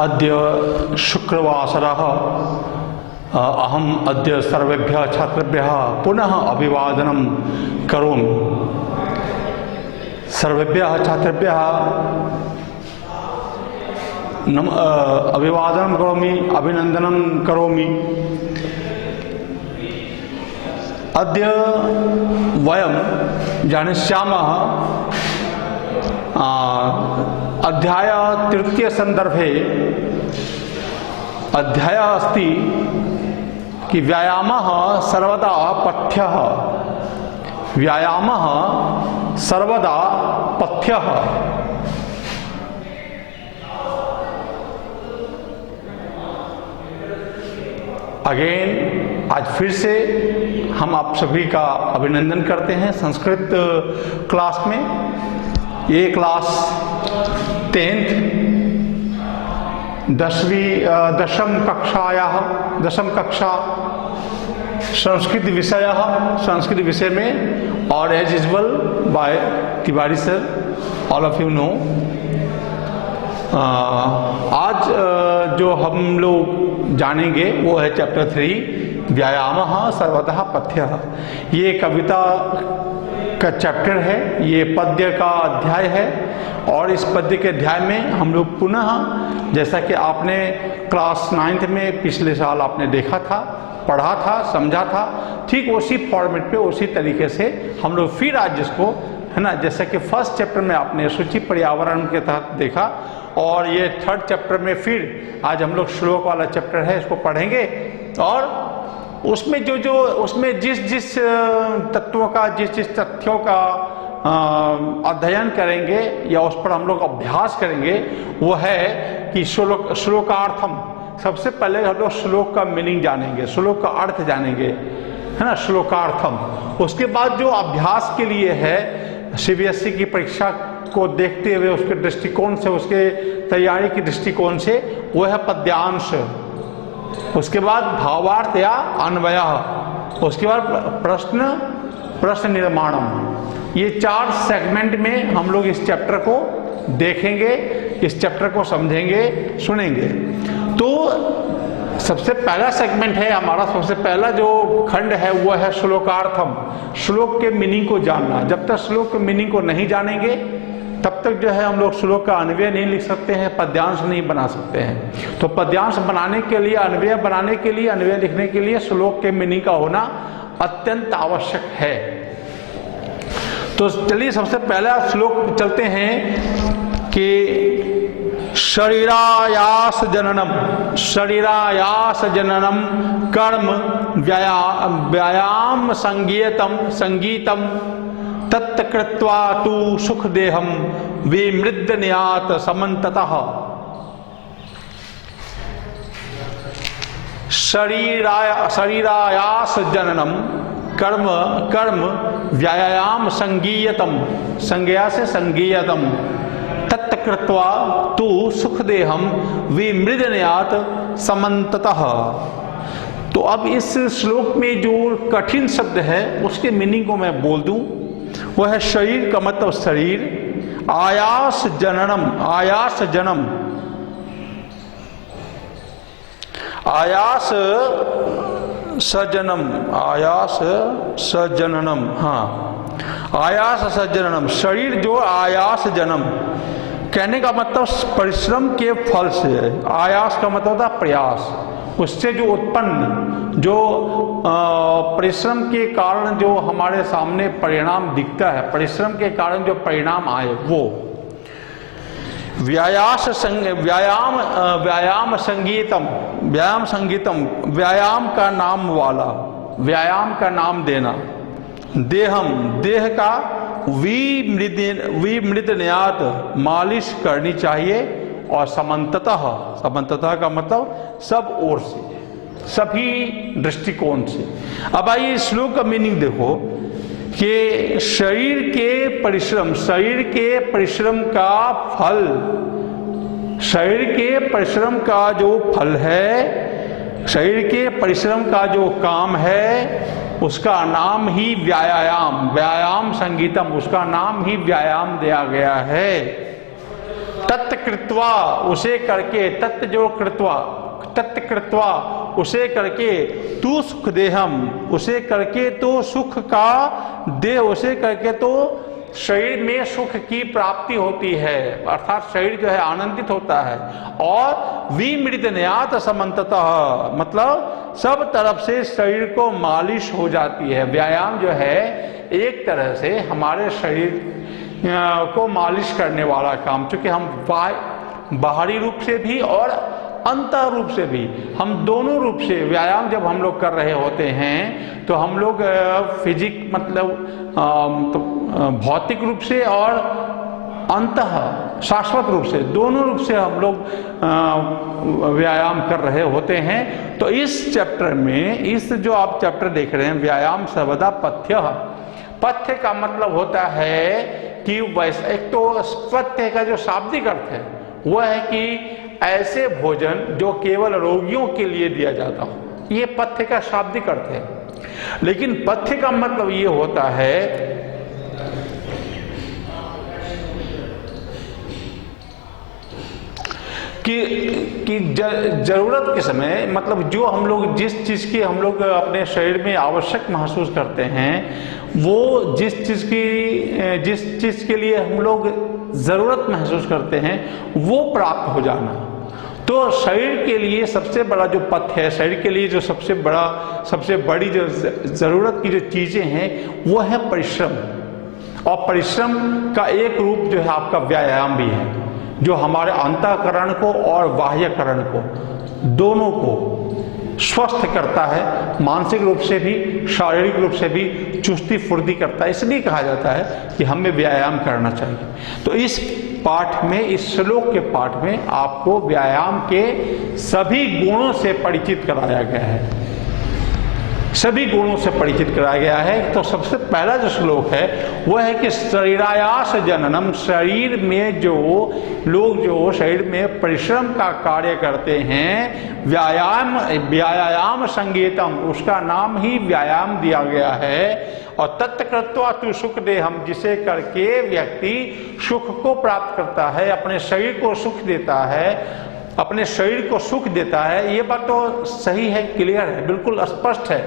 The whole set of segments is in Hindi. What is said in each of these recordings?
अद्य शुक्रवासरः अहम अद्य सर्वेभ्यः छात्रेभ्यः पुनः अभिवादनं करोमि। सर्वेभ्यः छात्रेभ्यः अभिवादनं करोमि, अभिनन्दनं करोमि। अद्य वयं जानिष्यामः अध्याय तृतीय संदर्भे अध्याय अस्ति कि व्यायामः सर्वदा पथ्यः, व्यायामः सर्वदा पथ्यः। अगेन आज फिर से हम आप सभी का अभिनंदन करते हैं संस्कृत क्लास में। ये क्लास 10th दशम कक्षा संस्कृत विषय में, और as usual by Tiwari sir, all of you know. आज जो हम लोग जानेंगे वो है चैप्टर 3 व्यायामः सर्वतः पथ्यः। ये कविता का चैप्टर है, ये पद्य का अध्याय है, और इस पद्य के अध्याय में हम लोग पुनः, जैसा कि आपने क्लास 9th में पिछले साल आपने देखा था, पढ़ा था, समझा था, ठीक उसी फॉर्मेट पे उसी तरीके से हम लोग फिर आज जिसको है ना, जैसा कि फर्स्ट चैप्टर में आपने सूची पर्यावरण के तहत देखा, और ये थर्ड चैप्टर में फिर आज हम लोग श्लोक वाला चैप्टर है इसको पढ़ेंगे, और उसमें उसमें जिस तत्वों का, जिस तथ्यों का अध्ययन करेंगे या उस पर हम लोग अभ्यास करेंगे वो है कि श्लोकार्थम। सबसे पहले हम लोग श्लोक का मीनिंग जानेंगे, श्लोक का अर्थ जानेंगे, है ना, श्लोकार्थम। उसके बाद जो अभ्यास के लिए है सीबीएसई की परीक्षा को देखते हुए उसके दृष्टिकोण से, उसके तैयारी की दृष्टिकोण से, वो है पद्यांश। उसके बाद भावार्थ या अन्वयः, उसके बाद प्रश्न निर्माणम। ये 4 सेगमेंट में हम लोग इस चैप्टर को देखेंगे, इस चैप्टर को समझेंगे, सुनेंगे। तो सबसे पहला सेगमेंट है हमारा, सबसे पहला जो खंड है वो है श्लोकार्थम, श्लोक के मीनिंग को जानना। जब तक श्लोक के मीनिंग को नहीं जानेंगे तब तक जो है हम लोग श्लोक का अन्वय नहीं लिख सकते हैं, पद्यांश नहीं बना सकते हैं। तो पद्यांश बनाने के लिए, अन्वय बनाने के लिए, अन्वय लिखने के लिए श्लोक के मीनिंग का होना अत्यंत आवश्यक है। तो चलिए सबसे पहला श्लोक चलते हैं कि शरीरायास जननम कर्म व्यायाम संगीतम तत्कृत्वा तु सुख देहम विमृद्धन्यात् समन्ततः। शरीरायास जननम कर्म व्यायाम संगीयतम, संज्ञा से संगीयतम, तत्कृत्वा तु सुख देहम विमृद्धन्यात् समन्ततः। तो अब इस श्लोक में जो कठिन शब्द है उसके मीनिंग को मैं बोल दूं। वह है शरीर का मतलब शरीर, आयास जननम, आयास जन्म, आयास सजनम, आयास सजननम, हाँ, आयास सजननम, शरीर जो आयास जन्म, कहने का मतलब परिश्रम के फल से। आयास का मतलब था प्रयास, उससे जो उत्पन्न, जो परिश्रम के कारण जो हमारे सामने परिणाम दिखता है, परिश्रम के कारण जो परिणाम आए वो व्यायाम संगीतम, व्यायाम का नाम वाला, व्यायाम का नाम देना, देहम, देह का विमृद्धन्यात्, मालिश करनी चाहिए, और समन्ततः का मतलब सब ओर से, सभी दृष्टिकोण से। अब आइए श्लोक का मीनिंग देखो कि शरीर के परिश्रम का फल, शरीर के परिश्रम का जो फल है, शरीर के परिश्रम का जो काम है, उसका नाम ही व्यायाम संगीतम, उसका नाम ही व्यायाम दिया गया है। तत्कृत्वा उसे करके, तत् जो कृत्वा, तत्कृत्वा उसे करके, तू सुख देहम उसे करके तो सुख का देह, उसे करके तो शरीर में सुख की प्राप्ति होती है, अर्थात शरीर जो है आनंदित होता है। और विमृत न्यात समन्ततः, मतलब सब तरफ से शरीर को मालिश हो जाती है। व्यायाम जो है एक तरह से हमारे शरीर को मालिश करने वाला काम, चूंकि हम बाहरी रूप से भी और अंतर रूप से भी, हम दोनों रूप से व्यायाम जब हम लोग कर रहे होते हैं तो हम लोग फिजिक मतलब भौतिक रूप से और अंतः शाश्वत रूप से, दोनों रूप से हम लोग व्यायाम कर रहे होते हैं। तो इस चैप्टर में, इस जो आप चैप्टर देख रहे हैं, व्यायाम सर्वदा पथ्य, पथ्य का मतलब होता है कि वैसे, एक तो पथ्य का जो शाब्दिक अर्थ है वह है कि ऐसे भोजन जो केवल रोगियों के लिए दिया जाता हो, ये पथ्य का शाब्दिक अर्थ है। लेकिन पथ्य का मतलब ये होता है कि जरूरत के समय, मतलब जो हम लोग जिस चीज की हम लोग अपने शरीर में आवश्यक महसूस करते हैं, वो जिस चीज के लिए हम लोग जरूरत महसूस करते हैं वो प्राप्त हो जाना। तो शरीर के लिए सबसे बड़ा जो पथ है, शरीर के लिए जो सबसे बड़ी जो जरूरत की जो चीजें हैं वो है परिश्रम। और परिश्रम का एक रूप जो है आपका व्यायाम भी है, जो हमारे अंतःकरण को और बाह्यकरण को दोनों को स्वस्थ करता है, मानसिक रूप से भी शारीरिक रूप से भी चुस्ती फुर्ती करता है। इसलिए कहा जाता है कि हमें व्यायाम करना चाहिए। तो इस पाठ में, इस श्लोक के पाठ में आपको व्यायाम के सभी गुणों से परिचित कराया गया है, सभी गुणों से परिचित कराया गया है। तो सबसे पहला जो श्लोक है वह है कि शरीरायास जननम, शरीर में जो लोग जो शरीर में परिश्रम का कार्य करते हैं, व्यायाम संगीतम, उसका नाम ही व्यायाम दिया गया है। और तत्कृत्वा तु सुख देहम, जिसे करके व्यक्ति सुख को प्राप्त करता है, अपने शरीर को सुख देता है, अपने शरीर को सुख देता है। ये बात तो सही है, क्लियर है, बिल्कुल स्पष्ट है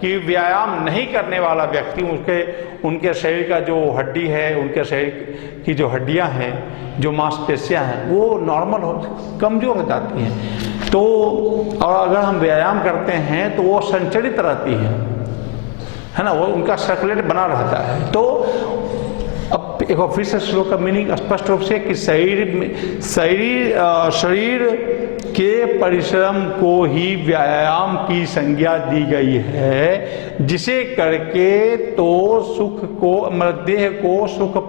कि व्यायाम नहीं करने वाला व्यक्ति, उनके शरीर का जो हड्डी है, उनके शरीर की जो हड्डियां हैं, जो मांसपेशियां हैं, वो नॉर्मल कमजोर हो जाती हैं। तो और अगर हम व्यायाम करते हैं तो वो संचरित रहती है ना, वो उनका सर्कुलेट बना रहता है। तो अब एक बार फिर से श्लोक का मीनिंग स्पष्ट रूप से कि शरीर के परिश्रम को ही व्यायाम की संज्ञा दी गई है, जिसे करके तो सुख को, मतलब देह को सुख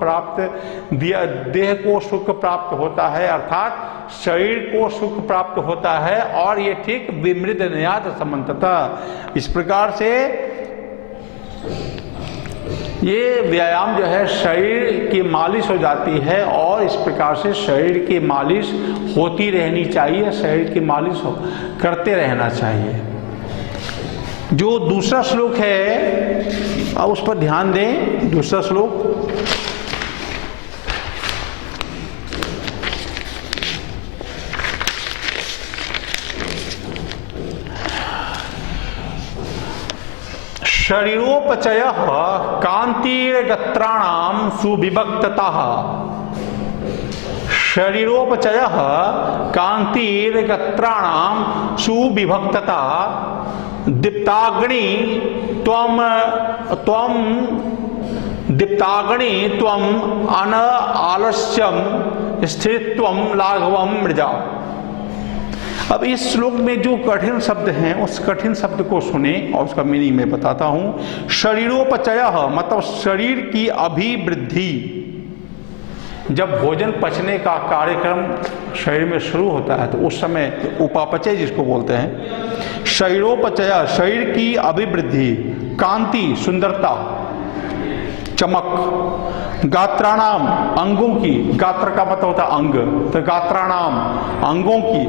प्राप्त होता है, अर्थात शरीर को सुख प्राप्त होता है। और ये ठीक विमृत न्यात समन्ततः, इस प्रकार से ये व्यायाम जो है शरीर की मालिश हो जाती है। और इस प्रकार से शरीर की मालिश होती रहनी चाहिए, शरीर की मालिश करते रहना चाहिए। जो दूसरा श्लोक है अब उस पर ध्यान दें। दूसरा श्लोक, शरीरोपचय कांतिर्गत्राणाम सुविभक्तता, शरीरोपचय कांतिर्गत्राणाम सुविभक्तता, दीप्ताग्नि त्वम अन आलस्यम स्थिरत्वम लाघवम मृजा। अब इस श्लोक में जो कठिन शब्द हैं उस कठिन शब्द को सुने और उसका मीनिंग मैं बताता हूं। शरीरोपचय मतलब शरीर की अभिवृद्धि। जब भोजन पचने का कार्यक्रम शरीर में शुरू होता है तो उस समय उपापचय जिसको बोलते हैं, शरीरोपचय शरीर की अभिवृद्धि, कांति सुंदरता चमक, गात्राणाम अंगों की, गात्र का मतलब होता है अंग, तो गात्राणाम अंगों की,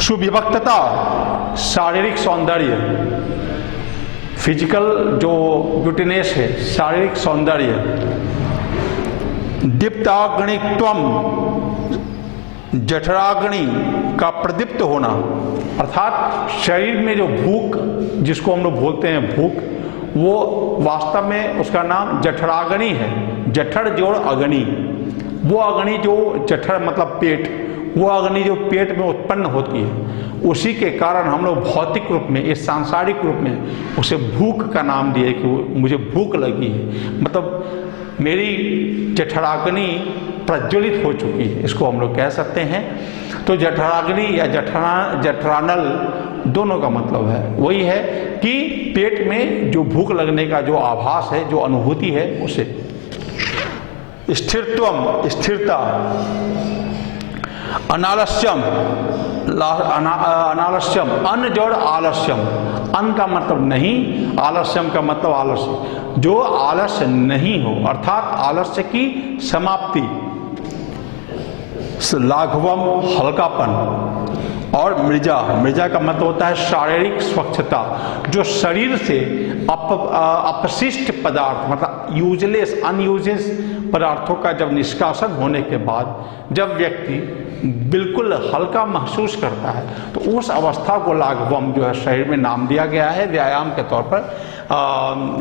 सुविभक्तता शारीरिक सौंदर्य, फिजिकल जो ब्यूटीनेस है, शारीरिक सौंदर्य, दीप्ताग्नित्वम जठराग्नि का प्रदीप्त होना, अर्थात शरीर में जो भूख, जिसको हम लोग बोलते हैं भूख, वो वास्तव में उसका नाम जठराग्नि है। जठर जोड़ अग्नि, वो अग्नि जो जठर मतलब पेट, वो अग्नि जो पेट में उत्पन्न होती है, उसी के कारण हम लोग भौतिक रूप में, इस सांसारिक रूप में उसे भूख का नाम दिए कि मुझे भूख लगी है, मतलब मेरी जठराग्नि प्रज्वलित हो चुकी है, इसको हम लोग कह सकते हैं। तो जठराग्नि या जठरानल दोनों का मतलब है वही है कि पेट में जो भूख लगने का जो आभास है, जो अनुभूति है, उसे। स्थिरत्वम, स्थिरता। अनालस्यम, अनालस्यम, अन जोड़ आलस्यम। अन का मतलब नहीं, आलस्यम का मतलब आलस्य, जो आलस्य नहीं हो, अर्थात आलस्य की समाप्ति। लाघवम, हल्कापन। और मृजा, मृजा का मतलब होता है शारीरिक स्वच्छता, जो शरीर से अपशिष्ट पदार्थ, मतलब यूजलेस, अनयूजेस पदार्थों का जब निष्कासन होने के बाद जब व्यक्ति बिल्कुल हल्का महसूस करता है, तो उस अवस्था को लाघवम जो है शरीर में नाम दिया गया है व्यायाम के तौर पर,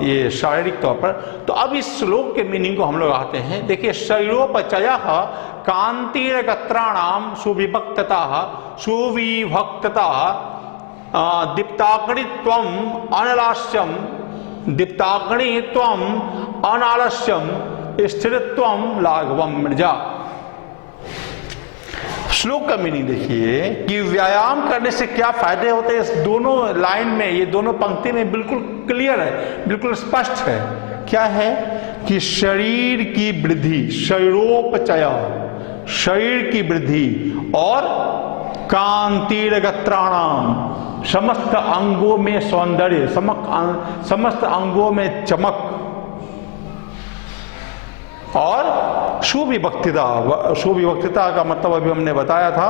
ये शारीरिक तौर पर। तो अब इस श्लोक के मीनिंग को हम लोग आते हैं। देखिए, शरीरोपचय कांतिरगत्राणाम सुविभक्तता, सुविभक्तता, दीप्ताग्नित्वम अनलास्यम, दीप्ताग्नित्वम अनालस्यम, स्थिरत्वम लाघवम मृजा। श्लोक का मीनिंग देखिए कि व्यायाम करने से क्या फायदे होते हैं। इस दोनों लाइन में, ये दोनों पंक्ति में बिल्कुल क्लियर है, बिल्कुल स्पष्ट है। क्या है कि शरीर की वृद्धि, शरीरोपचय, शरीर की वृद्धि, और कांतिरगत्राणाम, समस्त अंगों में सौंदर्य, समस्त अंगों में चमक, और सुविभक्तिता। सुविभक्तिता का मतलब अभी हमने बताया था,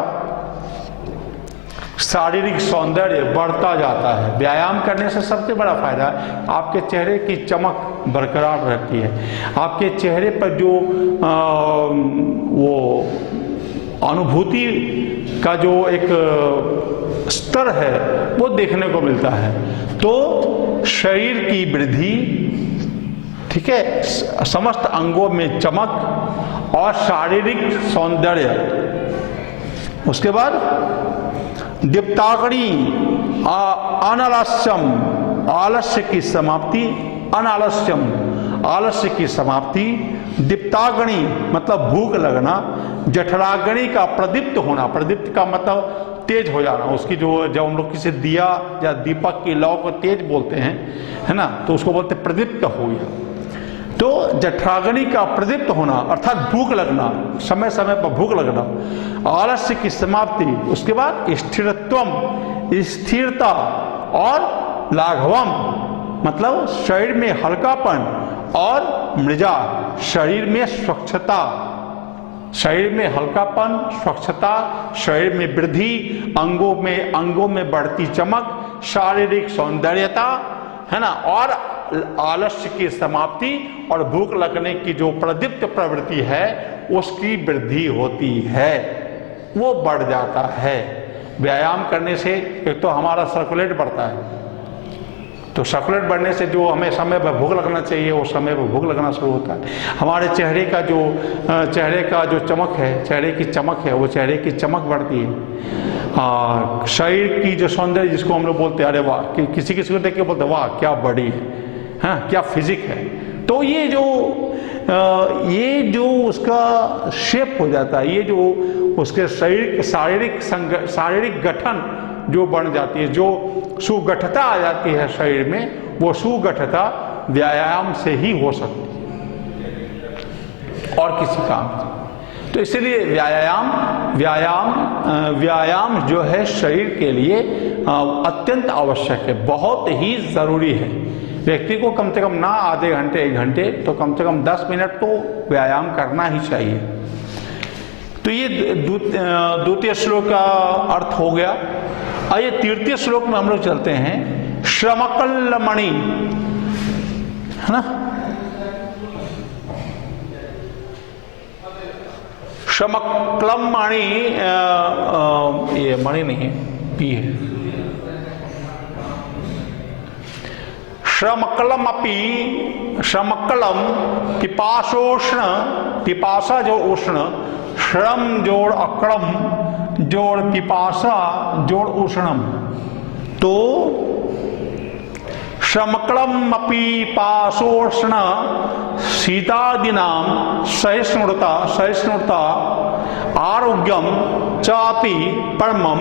शारीरिक सौंदर्य बढ़ता जाता है। व्यायाम करने से सबसे बड़ा फायदा है, आपके चेहरे की चमक बरकरार रहती है, आपके चेहरे पर जो वो अनुभूति का जो एक स्तर है वो देखने को मिलता है। तो शरीर की वृद्धि, ठीक है, समस्त अंगों में चमक और शारीरिक सौंदर्य। उसके बाद दीप्ताग्नि, अनालस्यम, आलस्य की समाप्ति, अनालस्यम, आलस्य की समाप्ति। दीप्ताग्नि मतलब भूख लगना, जठराग्नि का प्रदीप्त होना, प्रदीप्त का मतलब तेज हो जाना, उसकी जो, जब हम लोग किसी दिया या दीपक की लौ को तेज बोलते हैं, है ना, तो उसको बोलते प्रदीप्त हो गया। तो जठराग्नि का प्रदीप्त होना अर्थात भूख लगना, समय समय पर भूख लगना, आलस्य की समाप्ति। उसके बाद स्थिरत्वम, स्थिरता, और लाघवम मतलब शरीर में हल्कापन, और मृजा शरीर में स्वच्छता, शरीर में हल्कापन, स्वच्छता, शरीर में वृद्धि, अंगों में बढ़ती चमक, शारीरिक सौंदर्यता, है ना, और आलस्य की समाप्ति, और भूख लगने की जो प्रदीप्त प्रवृत्ति है उसकी वृद्धि होती है, वो बढ़ जाता है। व्यायाम करने से एक तो हमारा सर्कुलेट बढ़ता है, तो सर्कुलेट बढ़ने से जो हमें समय पर भूख लगना चाहिए वो समय पर भूख लगना शुरू होता है। हमारे चेहरे का जो चमक है, चेहरे की चमक है, वो चेहरे की चमक बढ़ती है। शरीर की जो सौंदर्य, जिसको हम लोग बोलते हैं, अरे वाह, कि किसी को देख के बोलते हैं वाह क्या बॉडी है, हाँ क्या फिजिक है। तो ये जो उसका शेप हो जाता है, ये जो उसके शरीर शारीरिक गठन जो बन जाती है, जो सुगठता आ जाती है शरीर में, वो सुगठता व्यायाम से ही हो सकती है और किसी काम से। तो इसलिए व्यायाम जो है शरीर के लिए अत्यंत आवश्यक है, बहुत ही जरूरी है। व्यक्ति को कम से कम ना आधे घंटे 1 घंटे तो कम से कम 10 मिनट तो व्यायाम करना ही चाहिए। तो ये द्वितीय श्लोक का अर्थ हो गया। आइए तृतीय श्लोक में हम लोग चलते हैं। श्रमकल्लमणि, है ना, श्रमक्लम मणि, ये मणि नहीं है, पी है। श्रमक्लम अपि, श्रमक्लम पिपाशोष्ण, पिपासा जो उष्ण, श्रम जोड़ अक्लम जोड़ पिपासा जोड़ उष्णम, तो श्रमक्लम अपि पाशोष्ण शीतादिनाम सहिष्णुता, सहिष्णुता आरोग्यम चापि परमम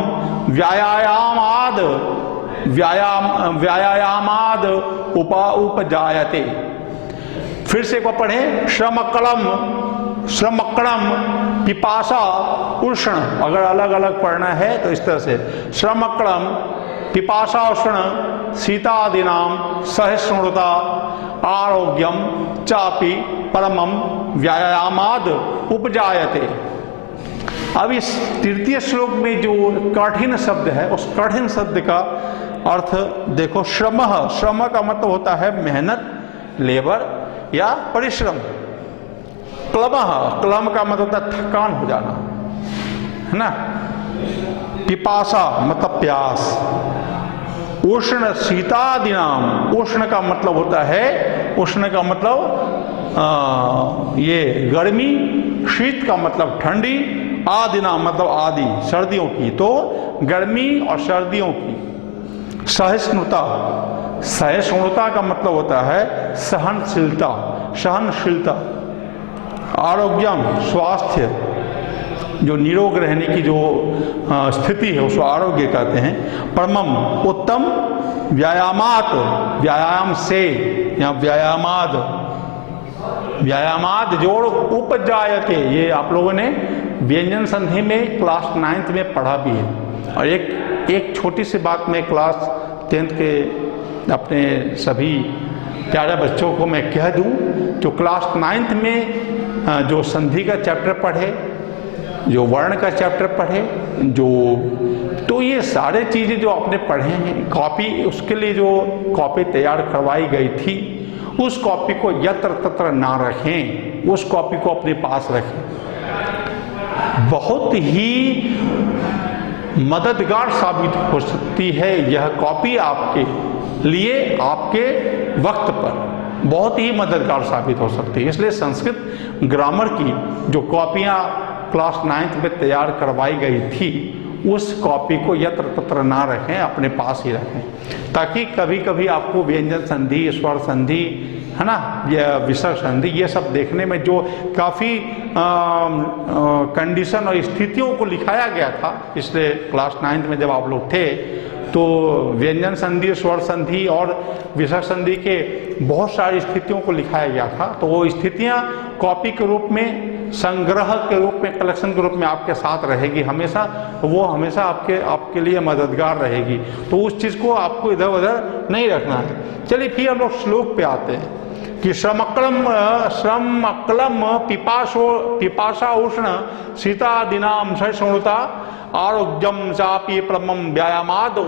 व्यायामाद, व्यायामाद उपजायते। फिर से एक बार पढ़ें, श्रमक्लम, श्रमक्लम पिपासा उष्ण, अगर अलग अलग पढ़ना है तो इस तरह से, श्रमक्लम पिपासा उष्ण शीतादिनाम सहिष्णुता आरोग्यम चापि परमम व्यायामाद उपजायते। अब इस तृतीय श्लोक में जो कठिन शब्द है, उस कठिन शब्द का अर्थ देखो। श्रम, श्रम का मतलब होता है मेहनत, लेबर या परिश्रम। क्लम, क्लम का मतलब होता है थकान हो जाना, है ना। पिपासा मतलब प्यास। उष्ण शीतादिनाम, उष्ण का मतलब होता है, उष्ण का मतलब ये गर्मी, शीत का मतलब ठंडी, आदिनाम मतलब आदि, सर्दियों की, तो गर्मी और सर्दियों की। सहिष्णुता, सहिष्णुता का मतलब होता है सहनशीलता, सहनशीलता। आरोग्यम स्वास्थ्य, जो निरोग रहने की जो स्थिति है उसको आरोग्य कहते हैं। परमम उत्तम, व्यायामात व्यायाम से, या व्यायामाद, व्यायामाद जोड़ उपजायते, ये आप लोगों ने व्यंजन संधि में क्लास 9th में पढ़ा भी है। और एक छोटी सी बात मैं क्लास 10th के अपने सभी प्यारे बच्चों को मैं कह दूं, जो क्लास 9th में जो संधि का चैप्टर पढ़े, जो वर्ण का चैप्टर पढ़े, जो, तो ये सारे चीजें जो आपने पढ़े हैं, कॉपी उसके लिए जो कॉपी तैयार करवाई गई थी, उस कॉपी को यत्र तत्र ना रखें, उस कॉपी को अपने पास रखें। बहुत ही मददगार साबित हो सकती है यह कॉपी आपके लिए, आपके वक्त पर बहुत ही मददगार साबित हो सकती है। इसलिए संस्कृत ग्रामर की जो कॉपियां क्लास 9th में तैयार करवाई गई थी, उस कॉपी को यत्र तत्र ना रखें, अपने पास ही रखें, ताकि कभी कभी आपको व्यंजन संधि, स्वर संधि, है ना, या विसर्ग संधि, ये सब देखने में जो काफ़ी कंडीशन और स्थितियों को लिखाया गया था पिछले क्लास 9th में जब आप लोग थे, तो व्यंजन संधि, स्वर संधि और विसर्ग संधि के बहुत सारी स्थितियों को लिखाया गया था। तो वो स्थितियां कॉपी के रूप में, संग्रह के रूप में, कलेक्शन के रूप में आपके साथ रहेगी हमेशा, वो हमेशा आपके लिए मददगार रहेगी। तो उस चीज़ को आपको इधर उधर नहीं रखना है। चलिए फिर हम लोग श्लोक पे आते हैं कि श्रमक्लम, श्रमक्लम पिपासा उष्ण शीतादिनाम सहिष्णुता आरोग्यम चापि परमम व्यायामाद,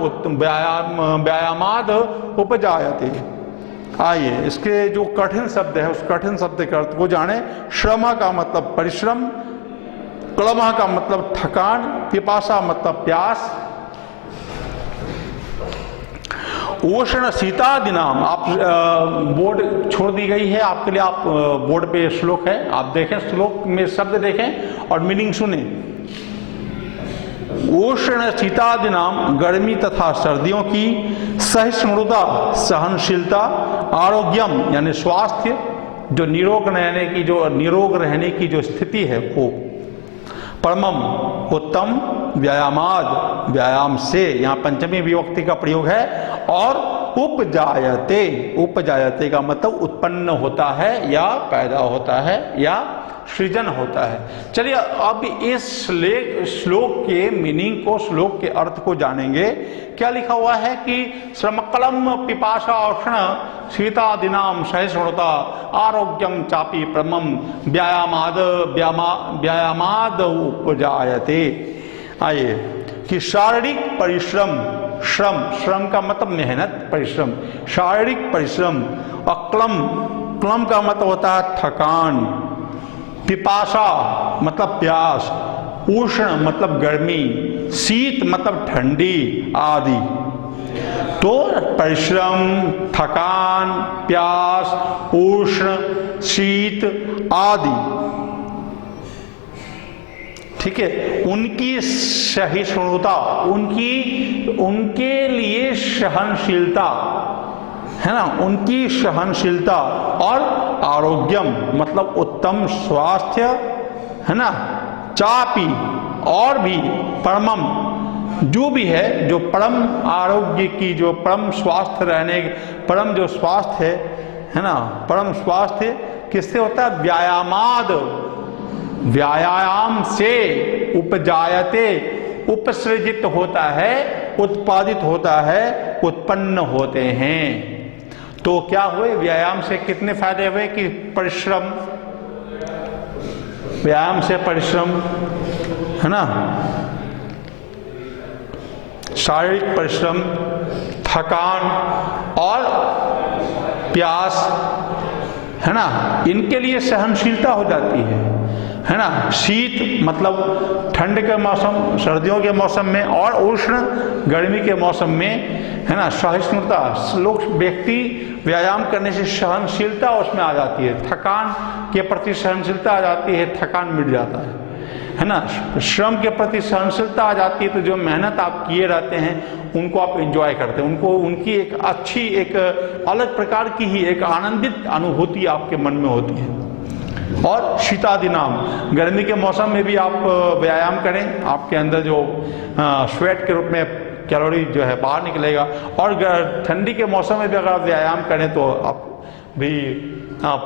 व्यायामाद उपजायते। आइए इसके जो कठिन शब्द है, उस कठिन शब्द के अर्थ को जाने। श्रम का मतलब परिश्रम, क्लम का मतलब थकान, पिपासा मतलब प्यास, उष्ण शीतादिनाम, आप बोर्ड छोड़ दी गई है आपके लिए, आप बोर्ड पे श्लोक है, आप देखें, श्लोक में शब्द देखें और मीनिंग सुने। उष्ण शीतादिनाम, गर्मी तथा सर्दियों की, सहिष्णुता सहनशीलता, आरोग्यम यानी स्वास्थ्य, जो निरोग रहने की जो स्थिति है वो, परमम उत्तम, व्यायामाद व्यायाम से, यहाँ पंचमी विभक्ति का प्रयोग है, और उपजायते, उपजायते का मतलब उत्पन्न होता है या पैदा होता है या सृजन होता है। चलिए अब इस श्लोक के मीनिंग को, श्लोक के अर्थ को जानेंगे। क्या लिखा हुआ है कि श्रमक्लम पिपासा उष्ण शीतादिनाम सहिष्णुता आरोग्यम चापि परमम व्यायामाद उपजायते। आइए कि शारीरिक परिश्रम, श्रम, श्रम का मतलब मेहनत, परिश्रम, शारीरिक परिश्रम। अक्लम, क्लम का मतलब होता है थकान। पिपासा, मतलब प्यास, उष्ण मतलब गर्मी, शीत मतलब ठंडी आदि। तो परिश्रम, थकान, प्यास, उष्ण, शीत आदि, ठीक है, उनकी सहिष्णुता, उनके लिए सहनशीलता है ना, उनकी सहनशीलता, और आरोग्यम मतलब उत्तम स्वास्थ्य है ना, चापी और भी परमम, जो भी है, जो परम आरोग्य की, जो परम स्वास्थ्य रहने, परम जो स्वास्थ्य है ना, परम स्वास्थ्य किससे होता है? व्यायामाद, व्यायाम से, उपजायते उपसृजित होता है, उत्पादित होता है, उत्पन्न होते हैं। तो क्या हुए? व्यायाम से कितने फायदे हुए कि परिश्रम, व्यायाम से परिश्रम है ना, शारीरिक परिश्रम, थकान और प्यास है ना, इनके लिए सहनशीलता हो जाती है ना। शीत मतलब ठंड के मौसम, सर्दियों के मौसम में, और उष्ण गर्मी के मौसम में है ना, सहिष्णुता, लोग व्यक्ति व्यायाम करने से सहनशीलता उसमें आ जाती है, थकान के प्रति सहनशीलता आ जाती है, थकान मिट जाता है ना, श्रम के प्रति सहनशीलता आ जाती है। तो जो मेहनत आप किए रहते हैं उनको आप एंजॉय करते हैं, उनको, उनकी एक अच्छी, एक अलग प्रकार की ही एक आनंदित अनुभूति आपके मन में होती है। और शीतादि नाम, गर्मी के मौसम में भी आप व्यायाम करें, आपके अंदर जो स्वेट के रूप में कैलोरी जो है बाहर निकलेगा, और ठंडी के मौसम में भी अगर आप व्यायाम करें तो आप भी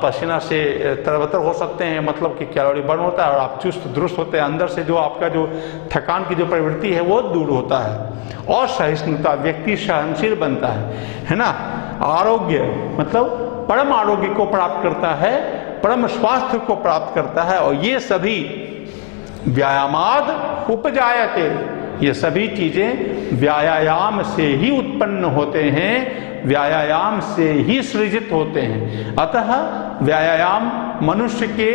पसीना से तरबतर हो सकते हैं, मतलब कि कैलोरी बर्न होता है और आप चुस्त दुरुस्त होते हैं, अंदर से जो आपका जो थकान की जो प्रवृत्ति है वो दूर होता है। और सहिष्णुता, व्यक्ति सहनशील बनता है ना। आरोग्य मतलब परम आरोग्य को प्राप्त करता है, परम स्वास्थ्य को प्राप्त करता है, और ये सभी व्यायामाद उपजायते, ये सभी चीजें व्यायाम से ही उत्पन्न होते हैं, व्यायाम से ही सृजित होते हैं। अतः व्यायाम मनुष्य के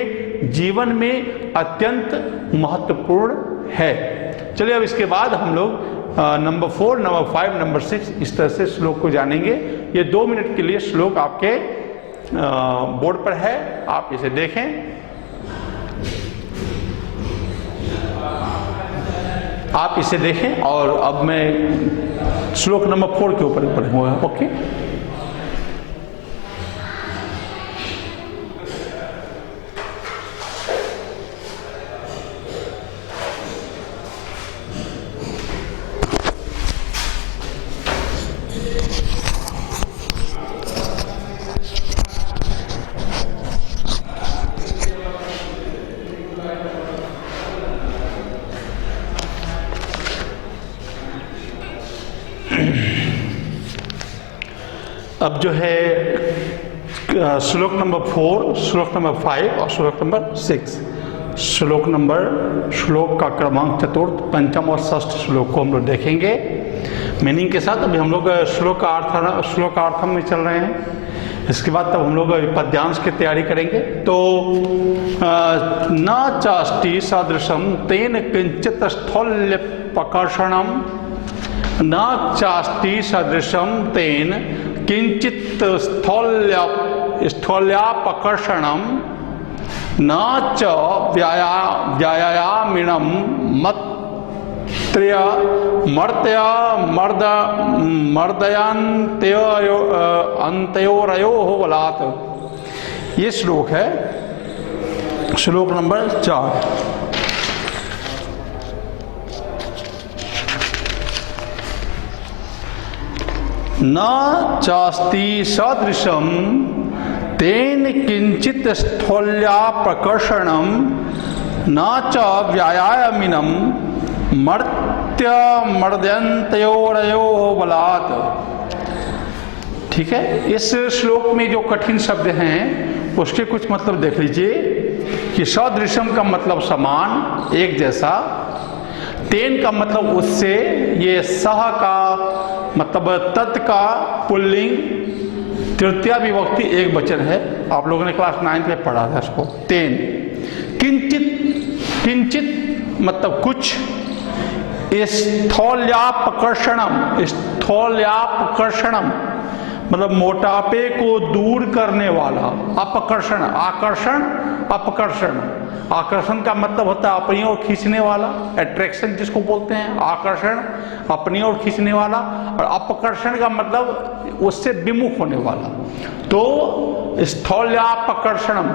जीवन में अत्यंत महत्वपूर्ण है। चलिए अब इसके बाद हम लोग नंबर 4, नंबर 5, नंबर 6 इस तरह से श्लोक को जानेंगे। ये 2 मिनट के लिए श्लोक आपके बोर्ड पर है, आप इसे देखें। आप इसे देखें और अब मैं श्लोक नंबर 4 के ऊपर पढ़ूंगा। ओके, अब जो है श्लोक नंबर 4, श्लोक नंबर 5 और श्लोक नंबर 6, श्लोक का क्रमांक चतुर्थ, पंचम और षष्ठ श्लोक को हम लोग देखेंगे मीनिंग के साथ। अभी हम लोग श्लोकार्थम में चल रहे हैं। इसके बाद तब हम लोग पद्यांश की तैयारी करेंगे। तो न चाष्टि सदृशम तेन किंचित स्थौल्य प्रकर्षणम, न चाष्टि सदृशम तेन किंचित स्थौल्यापकर्षणम, न च व्यायामिणम अंत्योरयोः बलात्। ये श्लोक है, श्लोक नंबर 4। न चास्ति सदृशम तेन किंचित स्थौल्या प्रकर्षणम, न च व्यायामिनम मर्त्यमर्दयन्तयोरयोः बलात्। ठीक है, इस श्लोक में जो कठिन शब्द हैं उसके कुछ मतलब देख लीजिए कि सदृशम का मतलब समान, एक जैसा, तेन का मतलब उससे, ये सह का मतलब तत् का पुल्लिंग, तृतीया विभक्ति एक वचन है, आप लोगों ने क्लास 9 में पढ़ा था इसको। तेन, किंचित किंचित मतलब कुछ, स्थौल्यापकर्षणम, स्थौल्यापकर्षणम मतलब मोटापे को दूर करने वाला। अपकर्षण, आकर्षण, अपकर्षण। आकर्षण का मतलब होता है अपनी ओर खींचने वाला, अट्रैक्शन जिसको बोलते हैं, आकर्षण अपनी ओर खींचने वाला, और अपकर्षण का मतलब उससे विमुख होने वाला। तो स्थौल्यापकर्षणम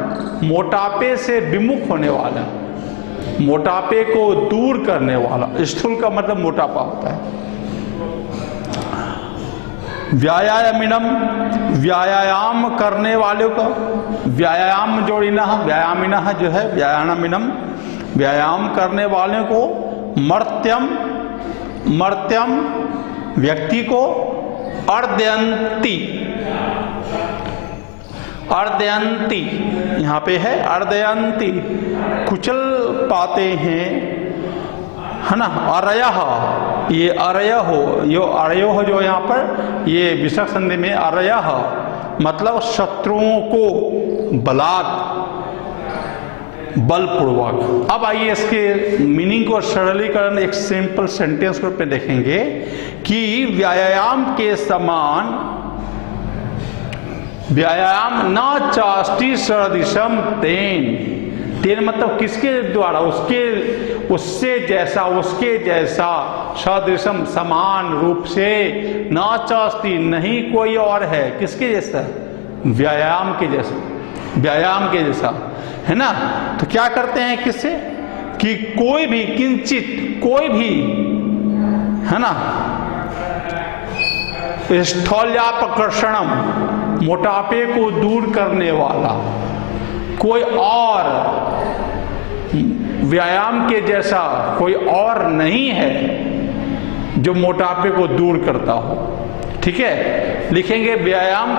मोटापे से विमुख होने वाला, मोटापे को दूर करने वाला। स्थूल का मतलब मोटापा होता है। व्यायामिनम व्यायाम करने वालों का, व्यायाम जोड़िना, व्यायामिना जो है, व्यायामिनम व्यायाम करने वालों को, मर्त्यम, मर्त्यम व्यक्ति को, अर्दयंती, अर्दयंती यहां पे है, अर्दयंती कुचल पाते हैं, है ना। अरयः, ये अरयः हो, यो अरयो जो यहाँ पर ये विसर्ग संधि में अरयः मतलब शत्रुओं को बलात्, बलपूर्वक। अब आइए इसके मीनिंग को सरलीकरण एक सिंपल सेंटेंस पे देखेंगे कि व्यायाम के समान, व्यायाम न चास्ति सदृशम तेन, तेन मतलब किसके द्वारा, उसके, उससे जैसा, उसके जैसा, सदृशम समान रूप से, न चास्ति नहीं कोई और है, किसके जैसा, व्यायाम के जैसा, व्यायाम के जैसा, है ना। तो क्या करते हैं किससे, कि कोई भी, किंचित कोई भी, है ना, स्थौल्यापकर्षणम मोटापे को दूर करने वाला, कोई और व्यायाम के जैसा कोई और नहीं है जो मोटापे को दूर करता हो। ठीक है, लिखेंगे व्यायाम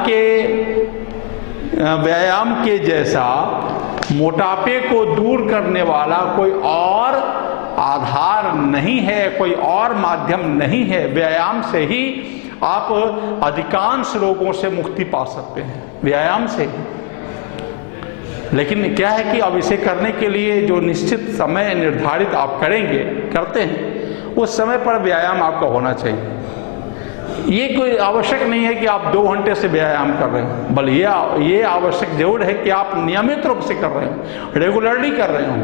के जैसा मोटापे को दूर करने वाला कोई और आधार नहीं है, कोई और माध्यम नहीं है। व्यायाम से ही आप अधिकांश रोगों से मुक्ति पा सकते हैं, व्यायाम से ही। लेकिन क्या है कि अब इसे करने के लिए जो निश्चित समय निर्धारित आप करेंगे, करते हैं, उस समय पर व्यायाम आपका होना चाहिए। ये कोई आवश्यक नहीं है कि आप 2 घंटे से व्यायाम कर रहे हो, बल्कि ये आवश्यक जरूर है कि आप नियमित रूप से कर रहे हो, रेगुलरली कर रहे हो।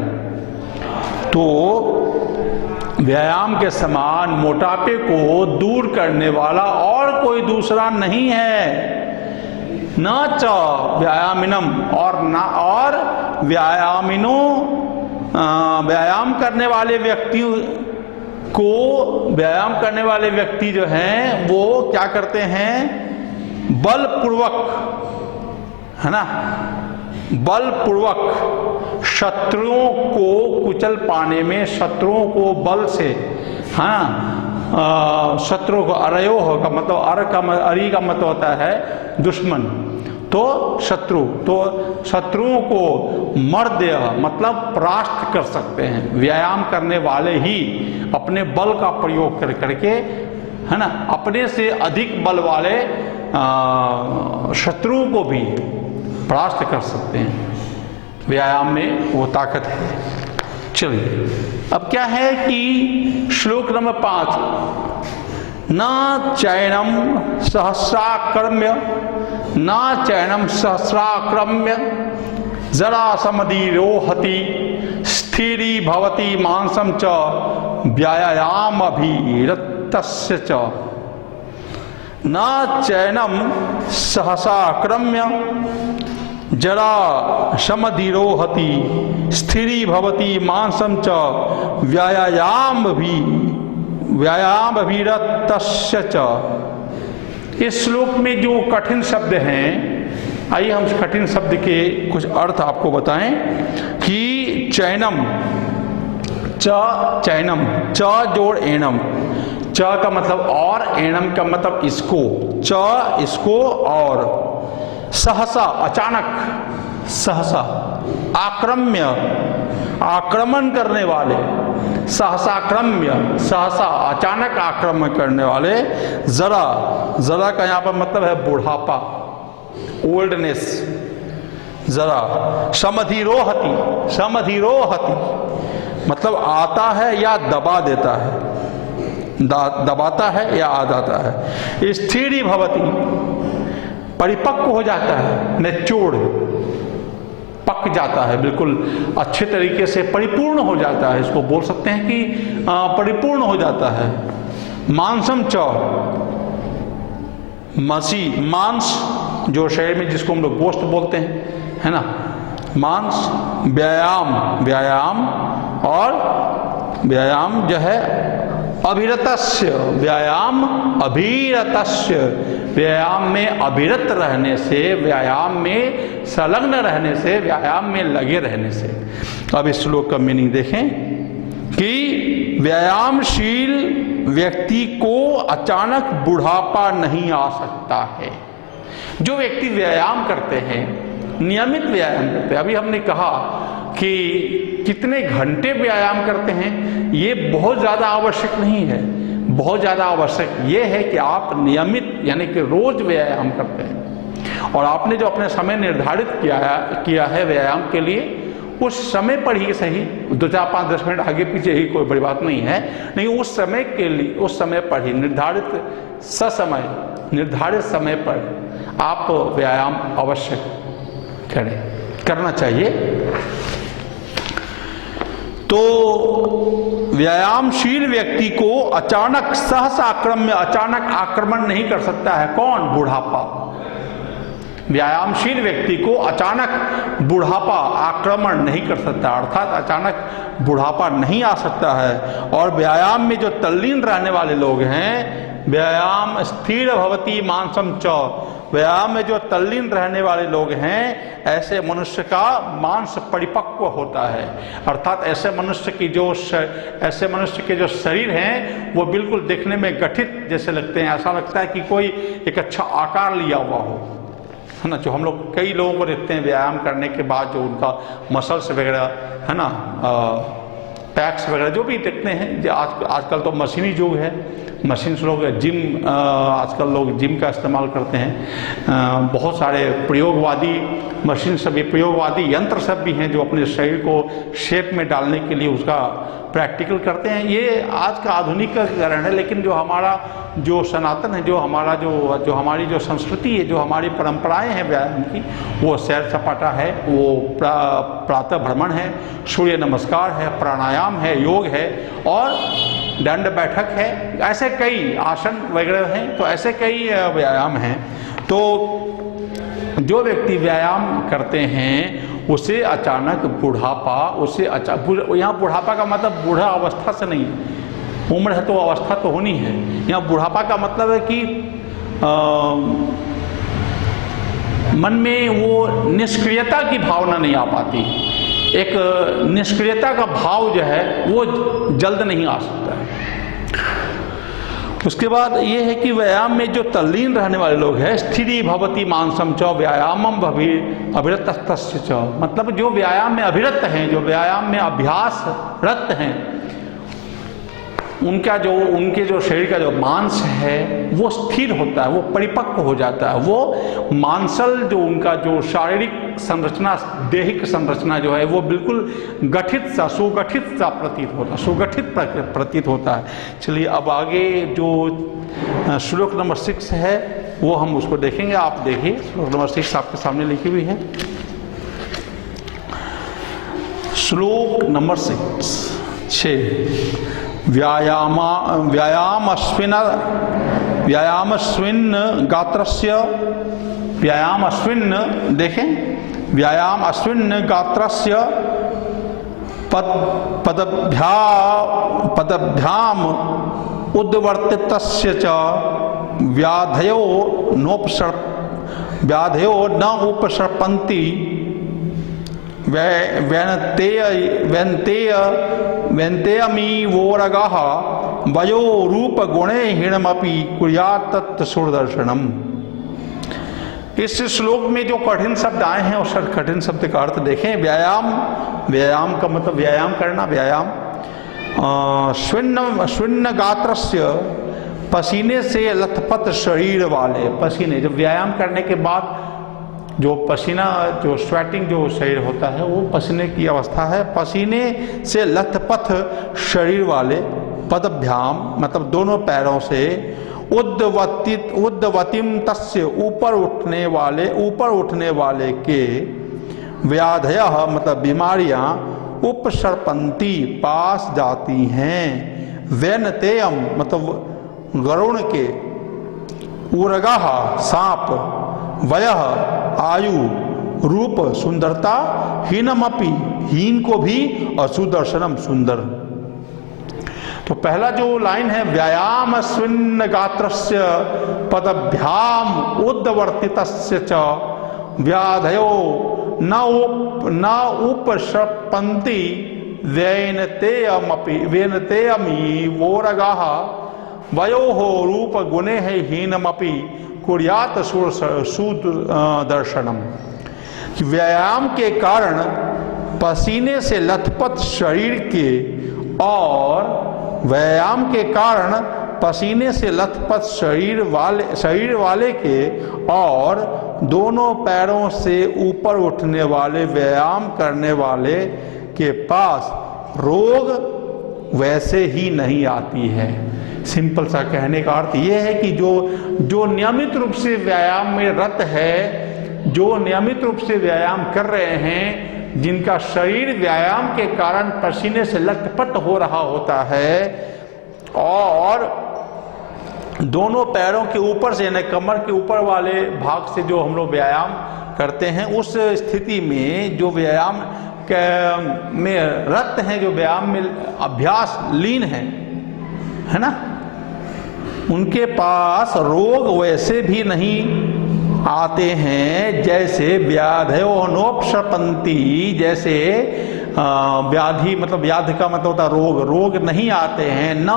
तो व्यायाम के समान मोटापे को दूर करने वाला और कोई दूसरा नहीं है। न च व्यायामिनम, और ना, और व्यायामिनो, व्यायाम करने वाले व्यक्तियों को, व्यायाम करने वाले व्यक्ति जो हैं वो क्या करते हैं, बलपूर्वक, है ना, बलपूर्वक शत्रुओं को कुचल पाने में, शत्रुओं को बल से, हाँ, शत्रु को, अरयो का मतलब, अरी का मतलब होता है दुश्मन, तो शत्रु, तो शत्रुओं को मर्दय मतलब परास्त कर सकते हैं। व्यायाम करने वाले ही अपने बल का प्रयोग कर करके, है ना, अपने से अधिक बल वाले शत्रुओं को भी परास्त कर सकते हैं। व्यायाम में वो ताकत है। चलिए, अब क्या है कि श्लोक नंबर 5, न चैनम सहस्राक्रम्य, न चैनम सहस्राक्रम्य जरा समदीरोहति स्थिरी भवति मांसम च व्यायाम अभिरतस्य च। न चैनम सहसाक्रम्य जरा समधिरोहति स्थिरी भवति मांसम च व्यायाम अभिरतस्य च। इस श्लोक में जो कठिन शब्द हैं, आइए हम कठिन शब्द के कुछ अर्थ आपको बताएं कि चैनम, चैनम, च जोड़ एणम, च का मतलब और, एणम का मतलब इसको, च इसको और, सहसा अचानक, सहसा, आक्रम्य आक्रमण करने वाले, सहसाक्रम्य सहसा अचानक आक्रमण करने वाले, जरा, जरा का यहाँ पर मतलब है बुढ़ापा, ओल्डनेस, जरा, समधिरोहति, समधिरोहति मतलब आता है या दबा देता है, दबाता है या आ जाता है। स्थिर भवति, परिपक्व हो जाता है, निचोड़, पक जाता है, बिल्कुल अच्छे तरीके से परिपूर्ण हो जाता है, इसको बोल सकते हैं कि परिपूर्ण हो जाता है। मांसम च, मसी, मांस जो शरीर में जिसको हम लोग गोश्त बोलते हैं, है ना, मांस। व्यायाम, व्यायाम, और व्यायाम जो है अभिरतस्य, व्यायाम अभिरतस्य, व्यायाम में अभिरत रहने से, व्यायाम में संलग्न रहने से, व्यायाम में लगे रहने से। अब इस श्लोक का मीनिंग देखें कि व्यायामशील व्यक्ति को अचानक बुढ़ापा नहीं आ सकता है। जो व्यक्ति व्यायाम करते हैं, नियमित व्यायाम करते हैं, अभी हमने कहा कि कितने घंटे व्यायाम करते हैं, ये बहुत ज़्यादा आवश्यक नहीं है। बहुत ज़्यादा आवश्यक ये है कि आप नियमित यानी कि रोज व्यायाम करते हैं, और आपने जो अपने समय निर्धारित किया है व्यायाम के लिए, उस समय पर ही सही, 2, 4, 5, 10 मिनट आगे पीछे ही कोई बड़ी बात नहीं है, नहीं, उस समय के लिए, उस समय पर ही निर्धारित ससमय, निर्धारित समय पर आप व्यायाम अवश्य करें, करना चाहिए। तो व्यायामशील व्यक्ति को अचानक सहसा आक्रमण, अचानक आक्रमण नहीं कर सकता है। कौन? बुढ़ापा। व्यायामशील व्यक्ति को अचानक बुढ़ापा आक्रमण नहीं कर सकता, अर्थात अचानक बुढ़ापा नहीं आ सकता है। और व्यायाम में जो तल्लीन रहने वाले लोग हैं, व्यायाम स्थिर भवति मांसम च, व्यायाम में जो तल्लीन रहने वाले लोग हैं, ऐसे मनुष्य का मांस परिपक्व होता है, अर्थात ऐसे मनुष्य के जो शरीर हैं वो बिल्कुल देखने में गठित जैसे लगते हैं, ऐसा लगता है कि कोई एक अच्छा आकार लिया हुआ हो, है ना। जो हम लोग कई लोगों को देखते हैं व्यायाम करने के बाद जो उनका मसल्स वगैरह, है ना, पैक्स वगैरह जो भी देखते हैं, जो आजकल तो मशीनी युग है, मशीन से लोग जिम, आजकल लोग जिम का इस्तेमाल करते हैं। बहुत सारे प्रयोगवादी मशीन सब, प्रयोगवादी यंत्र सब भी हैं जो अपने शरीर को शेप में डालने के लिए उसका प्रैक्टिकल करते हैं। ये आज का आधुनिकीकरण है, लेकिन जो हमारा जो सनातन है, जो हमारा जो हमारी जो संस्कृति है, जो हमारी परंपराएं हैं व्यायाम की, वो सैर सपाटा है, वो प्रातः भ्रमण है, सूर्य नमस्कार है, प्राणायाम है, योग है, और दंड बैठक है, ऐसे कई आसन वगैरह हैं। तो ऐसे कई व्यायाम हैं। तो जो व्यक्ति व्यायाम करते हैं उसे अचानक बुढ़ापा, यहाँ बुढ़ापा का मतलब बूढ़ा अवस्था से नहीं, उम्र है तो अवस्था तो होनी है। यहाँ बुढ़ापा का मतलब है कि मन में वो निष्क्रियता की भावना नहीं आ पाती, एक निष्क्रियता का भाव जो है वो जल्द नहीं आ सकता है। उसके बाद ये है कि व्यायाम में जो तल्लीन रहने वाले लोग हैं, स्थिरी भवति मांसम च व्यायामम अभिरतस्तस्य च, मतलब जो व्यायाम में अभिरत हैं, जो व्यायाम में अभ्यासरत हैं, उनके जो शरीर का जो मांस है वो स्थिर होता है, वो परिपक्व हो जाता है। वो मांसल जो उनका जो शारीरिक संरचना, दैहिक संरचना जो है वो बिल्कुल गठित सा, सुगठित सा प्रतीत होता है। चलिए अब आगे जो श्लोक नंबर 6 है वो हम उसको देखेंगे। आप देखिए, श्लोक नंबर 6 आपके सामने लिखी हुई है। श्लोक नंबर 6 व्यायामस्विन् गात्रस्य, व्यायामस्विन्, देखें, व्यायामस्विन् गात्रस्य पदभ्याम उद्वर्तितस्य च व्याधयो न उपसर्पन्ति व्यन्तेयमीवोरगः वयो रूप गुणे हीणमपि कुर्यात् तत्सुदर्शनम। इस श्लोक में जो कठिन शब्द आए हैं उस कठिन शब्द का अर्थ देखें। व्यायाम, व्यायाम का मतलब व्यायाम करना, व्यायाम। स्विन्न गात्रस्य, पसीने से लथपथ शरीर वाले, पसीने, जब व्यायाम करने के बाद जो पसीना, जो स्वेटिंग जो शरीर होता है वो पसीने की अवस्था है। पसीने से लथपथ शरीर वाले, पदभ्याम मतलब दोनों पैरों से, उद्वतिम तस्य ऊपर उठने वाले के, व्याधयः मतलब बीमारियां, उपसर्पन्ति पास जाती हैं। वैनतेयम मतलब गरुण के, उरगः सांप, वयः आयु, रूप सुंदरता, हीनमपि हीन को भी, और सुदर्शनम सुंदर। तो पहला जो लाइन है, व्यायाम स्विन्न गात्रस्य पदभ्याम उद्वर्तितस्य च व्याधयो न उपसर्पन्ति वेनतेयमि वोरगाः वयोः रूप गुणे हीनमपि कुर्यात सुदर्शनम। व्यायाम के कारण पसीने से लथपथ शरीर के, और व्यायाम के कारण पसीने से लथपथ शरीर वाले के, और दोनों पैरों से ऊपर उठने वाले व्यायाम करने वाले के पास रोग वैसे ही नहीं आती है। सिंपल सा कहने का अर्थ यह है कि जो नियमित रूप से व्यायाम में रत है, जो नियमित रूप से व्यायाम कर रहे हैं, जिनका शरीर व्यायाम के कारण पसीने से लथपथ हो रहा होता है, और दोनों पैरों के ऊपर से यानी कमर के ऊपर वाले भाग से जो हम लोग व्यायाम करते हैं, उस स्थिति में जो व्यायाम में रत हैं, जो व्यायाम में अभ्यास लीन है ना, उनके पास रोग वैसे भी नहीं आते हैं जैसे व्याधयो नोपसर्पन्ति, जैसे व्याधि मतलब व्याधि का मतलब होता रोग, रोग नहीं आते हैं। न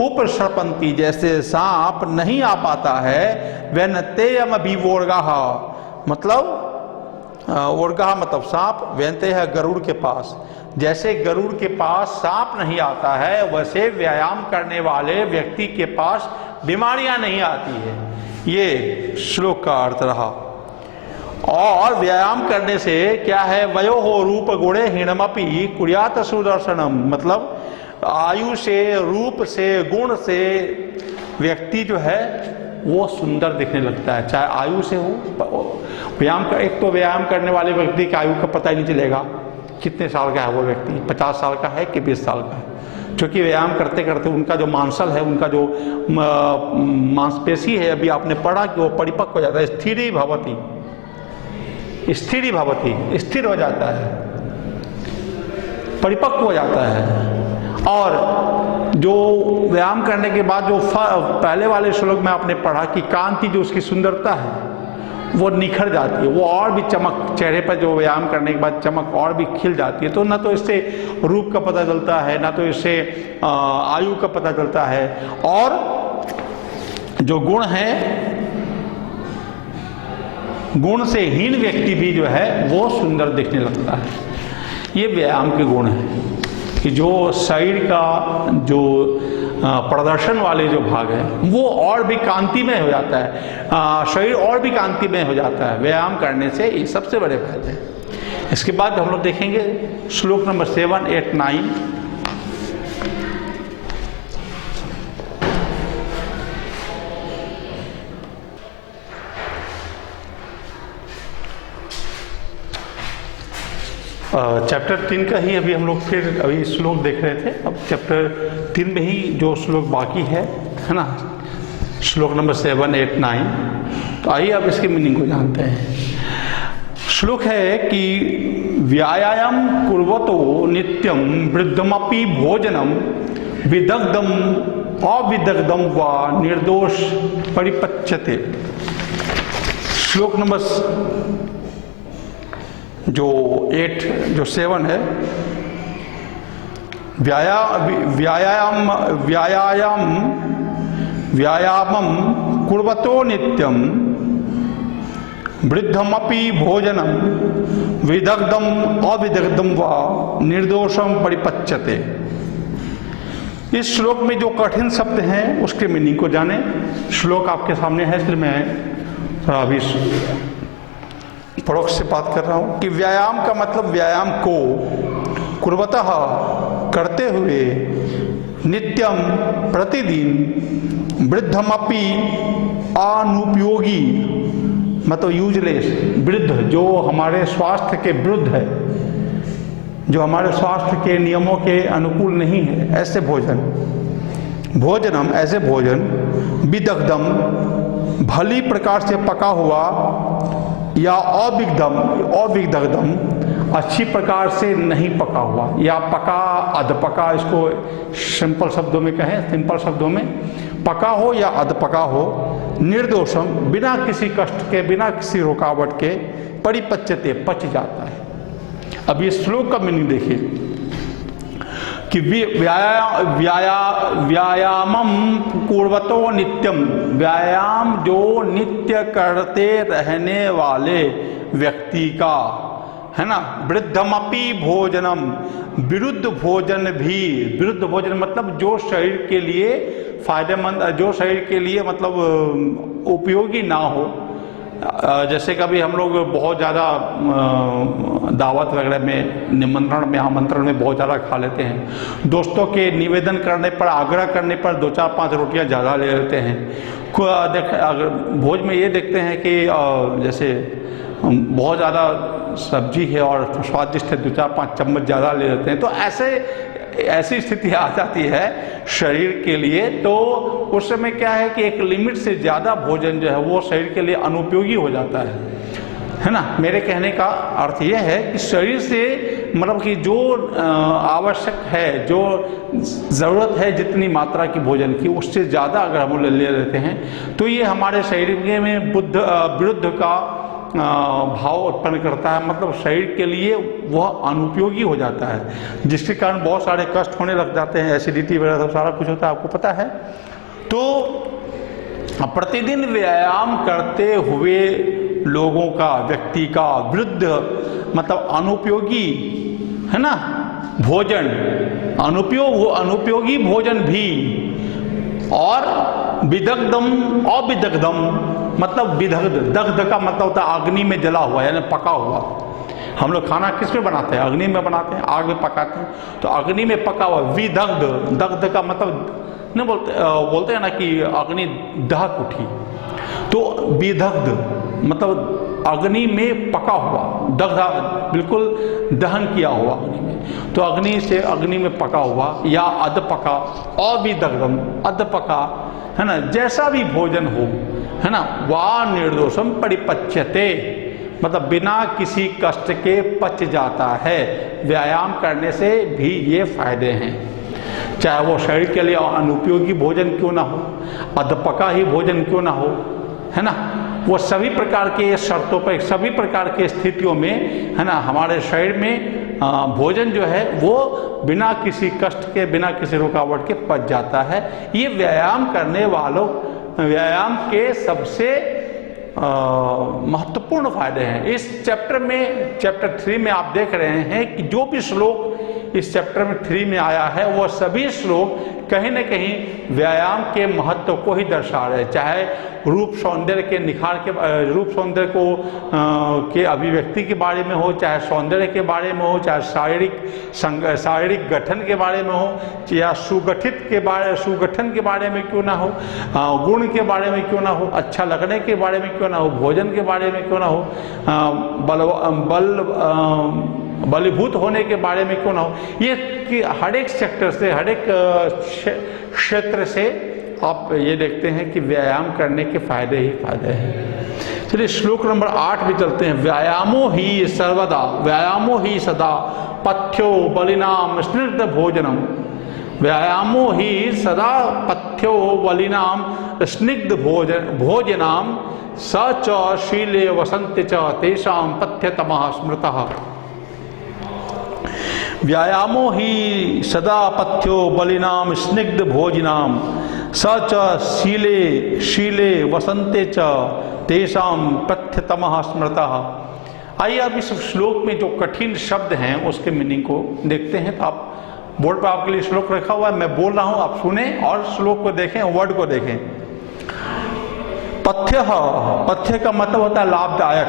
उपसर्पन्ति जैसे सांप नहीं आ पाता है। वैनतेयम विवोर्गाः मतलब ओर्गाः मतलब सांप, वैनते है गरुड़ के पास, जैसे गरुड़ के पास सांप नहीं आता है, वैसे व्यायाम करने वाले व्यक्ति के पास बीमारियां नहीं आती है। ये श्लोक का अर्थ रहा। और व्यायाम करने से क्या है, वयो हो रूप गुणे हीनमपि कुर्यात सुदर्शनम, मतलब आयु से, रूप से, गुण से व्यक्ति जो है वो सुंदर दिखने लगता है, चाहे आयु से हो। व्यायाम का एक तो व्यायाम करने वाले व्यक्ति की आयु का पता ही नहीं चलेगा कितने साल का है वो व्यक्ति, 50 साल का है कि 20 साल का है, क्योंकि व्यायाम करते करते उनका जो मांसल है, उनका जो मांसपेशी है, अभी आपने पढ़ा कि वो परिपक्व हो जाता है, स्थिरी भवती, स्थिर हो जाता है, परिपक्व हो जाता है। और जो व्यायाम करने के बाद जो पहले वाले श्लोक में आपने पढ़ा कि कांति जो उसकी सुंदरता है वो निखर जाती है, वो और भी चमक, चेहरे पर जो व्यायाम करने के बाद चमक और भी खिल जाती है। तो ना तो इससे रूप का पता चलता है, ना तो इससे आयु का पता चलता है, और जो गुण है, गुण से हीन व्यक्ति भी जो है वो सुंदर दिखने लगता है। ये व्यायाम के गुण हैं कि जो शरीर का जो प्रदर्शन वाले जो भाग है वो और भी कांतिमय हो जाता है, शरीर और भी कांतिमय हो जाता है व्यायाम करने से। ये सबसे बड़े फायदे हैं। इसके बाद हम लोग देखेंगे श्लोक नंबर 7, 8, 9। चैप्टर 3 का ही अभी हम लोग फिर अभी श्लोक देख रहे थे। अब चैप्टर 3 में ही जो श्लोक बाकी है ना, श्लोक नंबर 7, 8, 9। तो आइए अब इसकी मीनिंग को जानते हैं। श्लोक है कि व्यायाम कुर्वतो नित्यम वृद्धमपि भोजनम विदग्धम अविदग्धम वा निर्दोष परिपच्यते। श्लोक नंबर जो 8 जो 7 है, व्यायामम कुर्वतो नित्यम वृद्धमपि भोजनम विदग्धम अविदग्धम वा निर्दोषम परिपच्यते। इस श्लोक में जो कठिन शब्द हैं उसके मीनिंग को जाने। श्लोक आपके सामने है, इसलिए मैं थोड़ा अभी परोक्ष से बात कर रहा हूं कि व्यायाम का मतलब व्यायाम को कुर्वतः करते हुए नित्यम प्रतिदिन वृद्धमपि अनुपयोगी मतलब यूजलेस वृद्ध जो हमारे स्वास्थ्य के विरुद्ध है, जो हमारे स्वास्थ्य के नियमों के अनुकूल नहीं है, ऐसे भोजनम ऐसे भोजन विदग्धम भली प्रकार से पका हुआ या अविदग्धम अच्छी प्रकार से नहीं पका हुआ या पका अधपका, इसको सिंपल शब्दों में कहें, सिंपल शब्दों में पका हो या अधपका हो, निर्दोषम बिना किसी कष्ट के बिना किसी रुकावट के परिपच्यते पच जाता है। अब ये श्लोक का मीनिंग देखिए कि व्यायामम कुर्वतो नित्यम, व्यायाम जो नित्य करते रहने वाले व्यक्ति का है ना, वृद्धमपि भोजनम विरुद्ध भोजन भी, विरुद्ध भोजन मतलब जो शरीर के लिए फायदेमंद, जो शरीर के लिए मतलब उपयोगी ना हो। जैसे कभी हम लोग बहुत ज़्यादा दावत वगैरह में, निमंत्रण में, आमंत्रण में बहुत ज़्यादा खा लेते हैं, दोस्तों के निवेदन करने पर, आग्रह करने पर 2-4-5 रोटियां ज़्यादा ले लेते हैं। अगर भोज में ये देखते हैं कि जैसे बहुत ज़्यादा सब्जी है और स्वादिष्ट है, 2-4-5 चम्मच ज़्यादा ले लेते हैं, तो ऐसी स्थिति आ जाती है शरीर के लिए। तो उस समय क्या है कि एक लिमिट से ज़्यादा भोजन जो है वो शरीर के लिए अनुपयोगी हो जाता है ना। मेरे कहने का अर्थ ये है कि शरीर से मतलब कि जो आवश्यक है, जो ज़रूरत है जितनी मात्रा की भोजन की, उससे ज़्यादा अगर हम ले लेते हैं तो ये हमारे शरीर में विरुद्ध का भाव उत्पन्न करता है, मतलब शरीर के लिए वह अनुपयोगी हो जाता है, जिसके कारण बहुत सारे कष्ट होने लग जाते हैं, एसिडिटी वगैरह सब सारा कुछ होता है, आपको पता है। तो प्रतिदिन व्यायाम करते हुए लोगों का, व्यक्ति का वृद्ध मतलब अनुपयोगी है ना भोजन, अनुपयोगी भोजन भी, और विदग्धम अविदग्धम मतलब विदग्ध, दग्ध का मतलब होता है अग्नि में जला हुआ यानी पका हुआ। हम लोग खाना किस में बनाते हैं? अग्नि में बनाते हैं, आग में पकाते हैं, तो अग्नि में पका हुआ। विदग्ध, दग्ध का मतलब नहीं बोलते हैं ना कि अग्नि दहक उठी, तो विदग्ध मतलब अग्नि में पका हुआ, दग्धा बिल्कुल दहन किया हुआ अग्नि में, तो अग्नि में पका हुआ या अधपका, अविदग्धम अधपका है ना, जैसा भी भोजन हो है ना, वा निर्दोषम परिपच्यते मतलब बिना किसी कष्ट के पच जाता है। व्यायाम करने से भी ये फायदे हैं, चाहे वो शरीर के लिए अनुपयोगी भोजन क्यों ना हो, अधपका ही भोजन क्यों ना हो, है ना, वो सभी प्रकार के शर्तों पर, सभी प्रकार के स्थितियों में है ना, हमारे शरीर में भोजन जो है वो बिना किसी कष्ट के, बिना किसी रुकावट के पच जाता है। ये व्यायाम करने वालों, व्यायाम के सबसे महत्वपूर्ण फायदे हैं। इस चैप्टर में, चैप्टर 3 में आप देख रहे हैं कि जो भी श्लोक इस चैप्टर में 3 में आया है वो सभी श्लोक कहीं न कहीं व्यायाम के महत्व को ही दर्शा रहे हैं, चाहे रूप सौंदर्य के निखार के, रूप सौंदर्य को के अभिव्यक्ति के बारे में हो, चाहे सौंदर्य के बारे में हो, चाहे शारीरिक गठन के बारे में हो, या सुगठन के बारे में क्यों ना हो, गुण के बारे में क्यों ना हो, अच्छा लगने के बारे में क्यों ना हो, भोजन के बारे में क्यों ना हो, बलीभूत होने के बारे में क्यों ना हो, ये कि हर एक सेक्टर से, हर एक क्षेत्र से आप ये देखते हैं कि व्यायाम करने के फायदे ही फायदे हैं। चलिए श्लोक नंबर 8 भी चलते हैं। व्यायामो ही सर्वदा, व्यायामो ही सदा पथ्यो बलिनाम स्निग्ध भोजनम, व्यायामो ही सदा पथ्यो बलिनाम स्निग्ध भोजनाम स च शीले वसंत च तेषां पथ्यतमः स्मृतः। व्यायामो ही सदा पथ्यो बलिनाम स्निग्ध भोजनाम स च शीले वसंते च तेषां पथ्यतमः स्मृतः। आइए अब इस श्लोक में जो कठिन शब्द हैं उसके मीनिंग को देखते हैं। तो आप बोर्ड पर आपके लिए श्लोक रखा हुआ है, मैं बोल रहा हूं, आप सुने और श्लोक को देखें, वर्ड को देखें। पथ्य, पथ्य का मतलब होता है लाभदायक,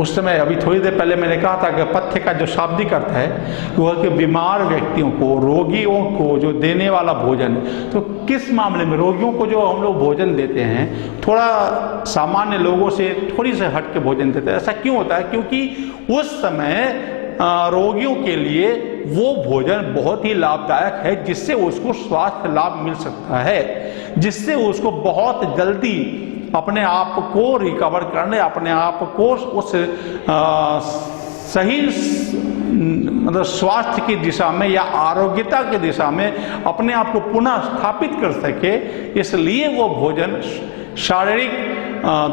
उस समय अभी थोड़ी देर पहले मैंने कहा था कि पथ्य का जो शाब्दिक अर्थ है वो है कि बीमार व्यक्तियों को, रोगियों को जो देने वाला भोजन। तो किस मामले में रोगियों को जो हम लोग भोजन देते हैं, थोड़ा सामान्य लोगों से थोड़ी से हट के भोजन देते हैं। ऐसा क्यों होता है? क्योंकि उस समय रोगियों के लिए वो भोजन बहुत ही लाभदायक है, जिससे उसको स्वास्थ्य लाभ मिल सकता है, जिससे उसको बहुत जल्दी अपने आप को रिकवर करने, अपने आप को उस सही मतलब स्वास्थ्य की दिशा में या आरोग्यता की दिशा में अपने आप को पुनः स्थापित कर सके। इसलिए वो भोजन शारीरिक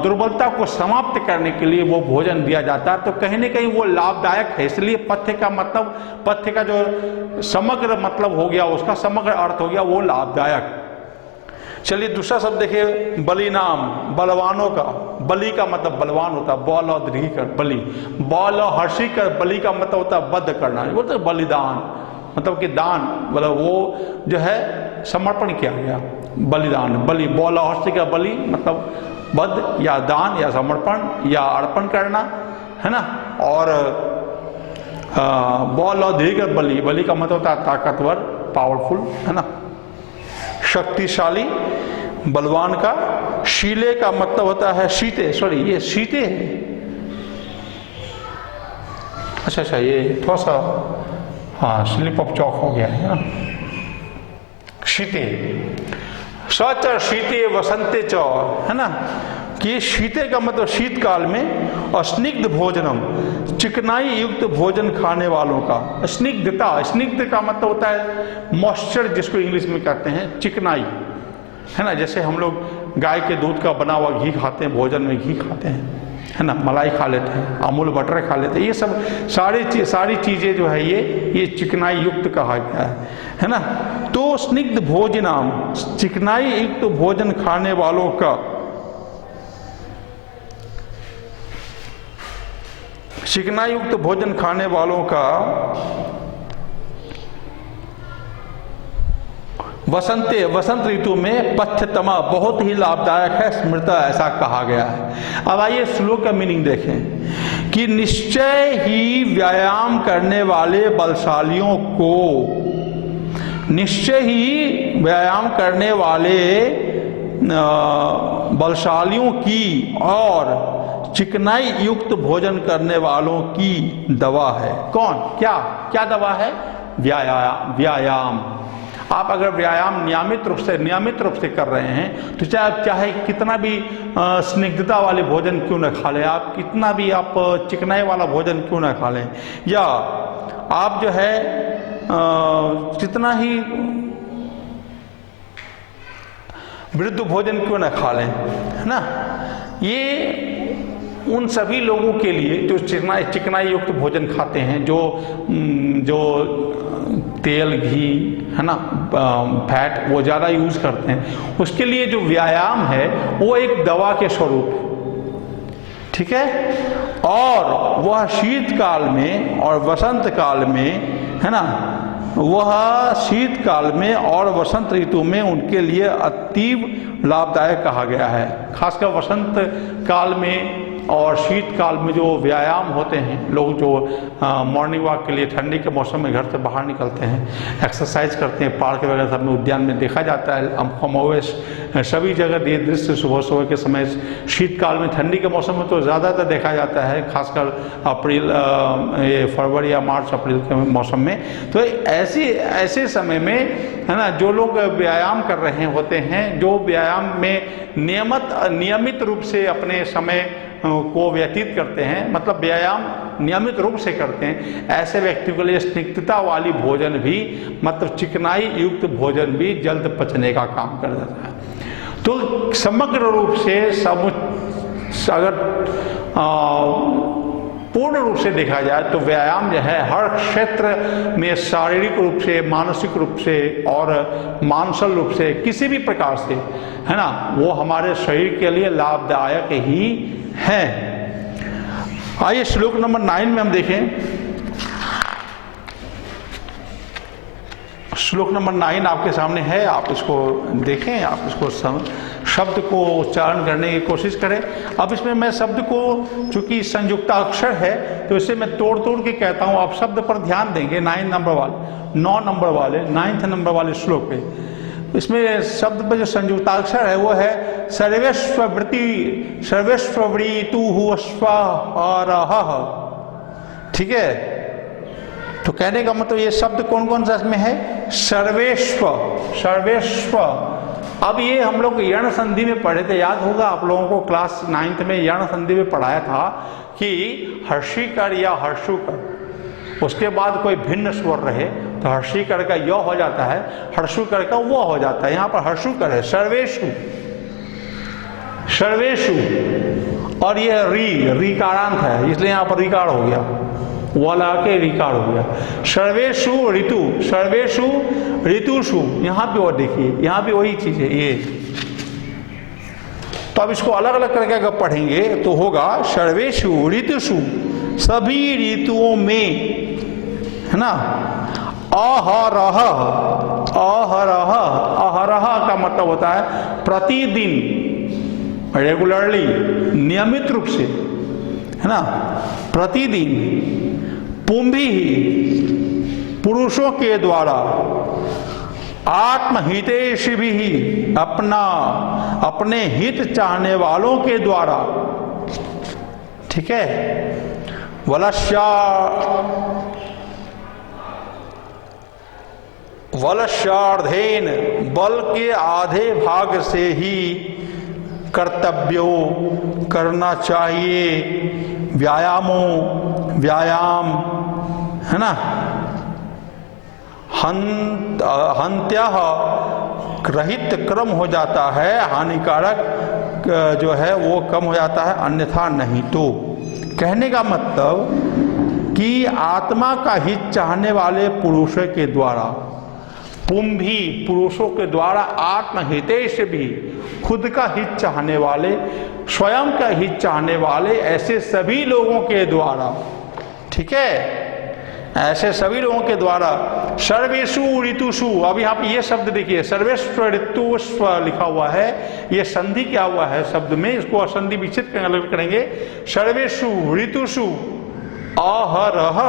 दुर्बलता को समाप्त करने के लिए वो भोजन दिया जाता है। तो कहीं ना कहीं वो लाभदायक है। इसलिए पथ्य का मतलब, पथ्य का जो समग्र मतलब हो गया, उसका समग्र अर्थ हो गया वो लाभदायक। चलिए दूसरा शब्द देखिए, बलि नाम, बलवानों का। बलि का मतलब बलवान होता है, बल और दीर्घ कर बलि, बल और हर्षी कर बलि का मतलब होता है वध करना, बोलते हैं बलिदान, मतलब कि दान, मतलब वो जो है समर्पण किया गया, बलिदान। बलि, बल और हर्षी का बलि मतलब वध या दान या समर्पण या अर्पण करना, है ना। और बल और दीर्घ बलि, बलि का मतलब होता है ताकतवर, पावरफुल, है ना, शक्तिशाली, बलवान का। शीले का मतलब होता है शीते, सॉरी ये शीते है, अच्छा ये थोड़ा सा हाँ स्लिप ऑफ चौक हो गया है ना। शीते, सच शीते वसंते चौ, है ना, कि शीते का मतलब शीतकाल में, और स्निग्ध भोजनम, चिकनाई युक्त भोजन खाने वालों का। स्निग्धता, स्निग्ध का मतलब होता है मॉइस्चर, जिसको इंग्लिश में कहते हैं चिकनाई, है ना। जैसे हम लोग गाय के दूध का बना हुआ घी खाते हैं, भोजन में घी खाते हैं, है ना, मलाई खा लेते हैं, अमूल बटर खा लेते हैं, ये सब सारी चीज़ें जो है ये चिकनाई युक्त कहा गया है ना। तो स्निग्ध भोजनाम, चिकनाई युक्त भोजन खाने वालों का। चिकनाई युक्त भोजन खाने वालों का वसंत ऋतु में पथ्यतमा बहुत ही लाभदायक है, स्मृता, ऐसा कहा गया है। अब आइए श्लोक का मीनिंग देखें कि निश्चय ही व्यायाम करने वाले बलशालियों को, निश्चय ही व्यायाम करने वाले बलशालियों की और चिकनाई युक्त भोजन करने वालों की दवा है। कौन, क्या दवा है? व्यायाम। आप अगर व्यायाम नियमित रूप से कर रहे हैं तो चाहे कितना भी स्निग्धता वाले भोजन क्यों न खा लें, आप कितना भी आप चिकनाई वाला भोजन क्यों न खा लें, या आप जो है कितना ही वृद्ध भोजन क्यों न खा लें, है ना। ये उन सभी लोगों के लिए जो चिकनाई युक्त भोजन खाते हैं, जो तेल, घी, है ना, फैट वो ज़्यादा यूज़ करते हैं, उसके लिए जो व्यायाम है वो एक दवा के स्वरूप, ठीक है। और वह शीतकाल में और वसंत काल में, है ना, वह शीतकाल में और वसंत ऋतु में उनके लिए अतीव लाभदायक कहा गया है। खासकर वसंत काल में और शीतकाल में जो व्यायाम होते हैं, लोग जो मॉर्निंग वॉक के लिए ठंडी के मौसम में घर से बाहर निकलते हैं, एक्सरसाइज करते हैं, पार्क वगैरह सब में, उद्यान में देखा जाता है, कमोवेश सभी जगह ये दृश्य सुबह के समय शीतकाल में, ठंडी के मौसम में तो ज़्यादातर देखा जाता है, खासकर अप्रैल, ये फरवरी या मार्च अप्रैल के मौसम में। तो ऐसे समय में, है ना, जो लोग व्यायाम कर रहे होते हैं, जो व्यायाम में नियमित रूप से अपने समय को व्यतीत करते हैं, मतलब व्यायाम नियमित रूप से करते हैं, ऐसे व्यक्ति के लिए स्निग्धता वाली भोजन भी, मतलब चिकनाई युक्त भोजन भी जल्द पचने का काम कर देता है। तो समग्र रूप से अगर पूर्ण रूप से देखा जाए तो व्यायाम जो है हर क्षेत्र में शारीरिक रूप से, मानसिक रूप से और मानसिक रूप से, किसी भी प्रकार से, है ना, वो हमारे शरीर के लिए लाभदायक ही है। आइए श्लोक नंबर 9 में हम देखें। श्लोक नंबर 9 आपके सामने है, आप इसको देखें, आप इसको शब्द को उच्चारण करने की कोशिश करें। अब इसमें मैं शब्द को, चूंकि संयुक्ताक्षर है तो इसे मैं तोड़ तोड़ के कहता हूँ, आप शब्द पर ध्यान देंगे। 9 नंबर वाले 9th नंबर वाले श्लोक पे, इसमें शब्द पर जो संयुक्ताक्षर है वो है सर्वेष्वृतुः। ठीक है, तो कहने का मतलब ये शब्द कौन कौन सा इसमें है? सर्वेष्व। अब ये हम लोग यण संधि में पढ़े थे, याद होगा आप लोगों को, क्लास 9th में यण संधि में पढ़ाया था कि हर्षिकर या हर्षुकर, उसके बाद कोई भिन्न स्वर रहे तो हर्षिकर का य हो जाता है, हर्षुकर का वो हो जाता है। यहाँ पर हर्षुकर है, सर्वेषु, और ये री कारांत है, इसलिए यहाँ पर रिकार हो गया, वाला के रिकार हो गया। सर्वेषु ऋतुषु, यहाँ भी वो देखिए, यहाँ भी वही चीज है ये। तो अब इसको अलग अलग करके अगर पढ़ेंगे तो होगा सर्वेषु ऋतुषु, सभी ऋतुओं में, है ना। अहरह का मतलब होता है प्रतिदिन, रेगुलरली, नियमित रूप से, है ना, प्रतिदिन। पुंभी, पुरुषों के द्वारा, आत्महितैषिभिः, अपने हित चाहने वालों के द्वारा, ठीक है। वलशार्धेन, बल के आधे भाग से ही कर्तव्यो, करना चाहिए, व्यायाम, है ना। हंत्यः, रहित क्रम हो जाता है, हानिकारक जो है वो कम हो जाता है, अन्यथा नहीं तो। कहने का मतलब कि आत्मा का हित चाहने वाले पुरुषों के द्वारा, पुंभी, पुरुषों के द्वारा, आत्महितेश भी, खुद का हित चाहने वाले, स्वयं का हित चाहने वाले, ऐसे सभी लोगों के द्वारा, ठीक है, ऐसे सभी लोगों के द्वारा। सर्वेषु ऋतुषु, अब यहाँ पे ये शब्द देखिए, सर्वेष्व ऋतुष्व लिखा हुआ है, ये संधि क्या हुआ है शब्द में, इसको असंधि विच्छेद करेंगे। सर्वेषु ऋतुषु अहरह,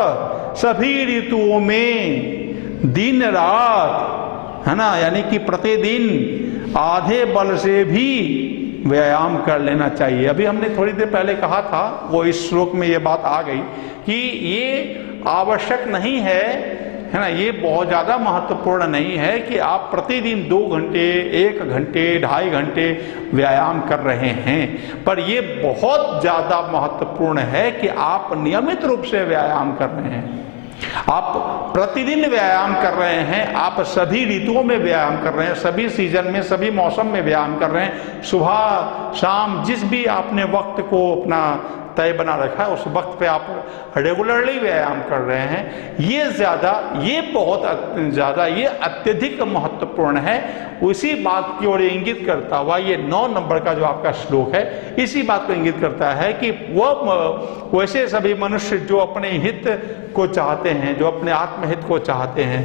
सभी ऋतुओं में, दिन रात, है ना, यानी कि प्रतिदिन आधे बल से भी व्यायाम कर लेना चाहिए। अभी हमने थोड़ी देर पहले कहा था, वो इस श्लोक में ये बात आ गई कि ये आवश्यक नहीं है ना, ये बहुत ज़्यादा महत्वपूर्ण नहीं है कि आप प्रतिदिन 2 घंटे, 1 घंटे, 2.5 घंटे व्यायाम कर रहे हैं, पर ये बहुत ज़्यादा महत्वपूर्ण है कि आप नियमित रूप से व्यायाम कर रहे हैं, आप प्रतिदिन व्यायाम कर रहे हैं, आप सभी ऋतुओं में व्यायाम कर रहे हैं, सभी सीजन में, सभी मौसम में व्यायाम कर रहे हैं, सुबह शाम जिस भी आपने वक्त को अपना तय बना रखा है उस वक्त पे आप रेगुलरली व्यायाम कर रहे हैं। ये बहुत ज़्यादा, ये अत्यधिक महत्वपूर्ण है। उसी बात की ओर इंगित करता हुआ ये 9 नंबर का जो आपका श्लोक है, इसी बात को इंगित करता है कि वो वैसे सभी मनुष्य जो अपने हित को चाहते हैं, जो अपने आत्महित को चाहते हैं,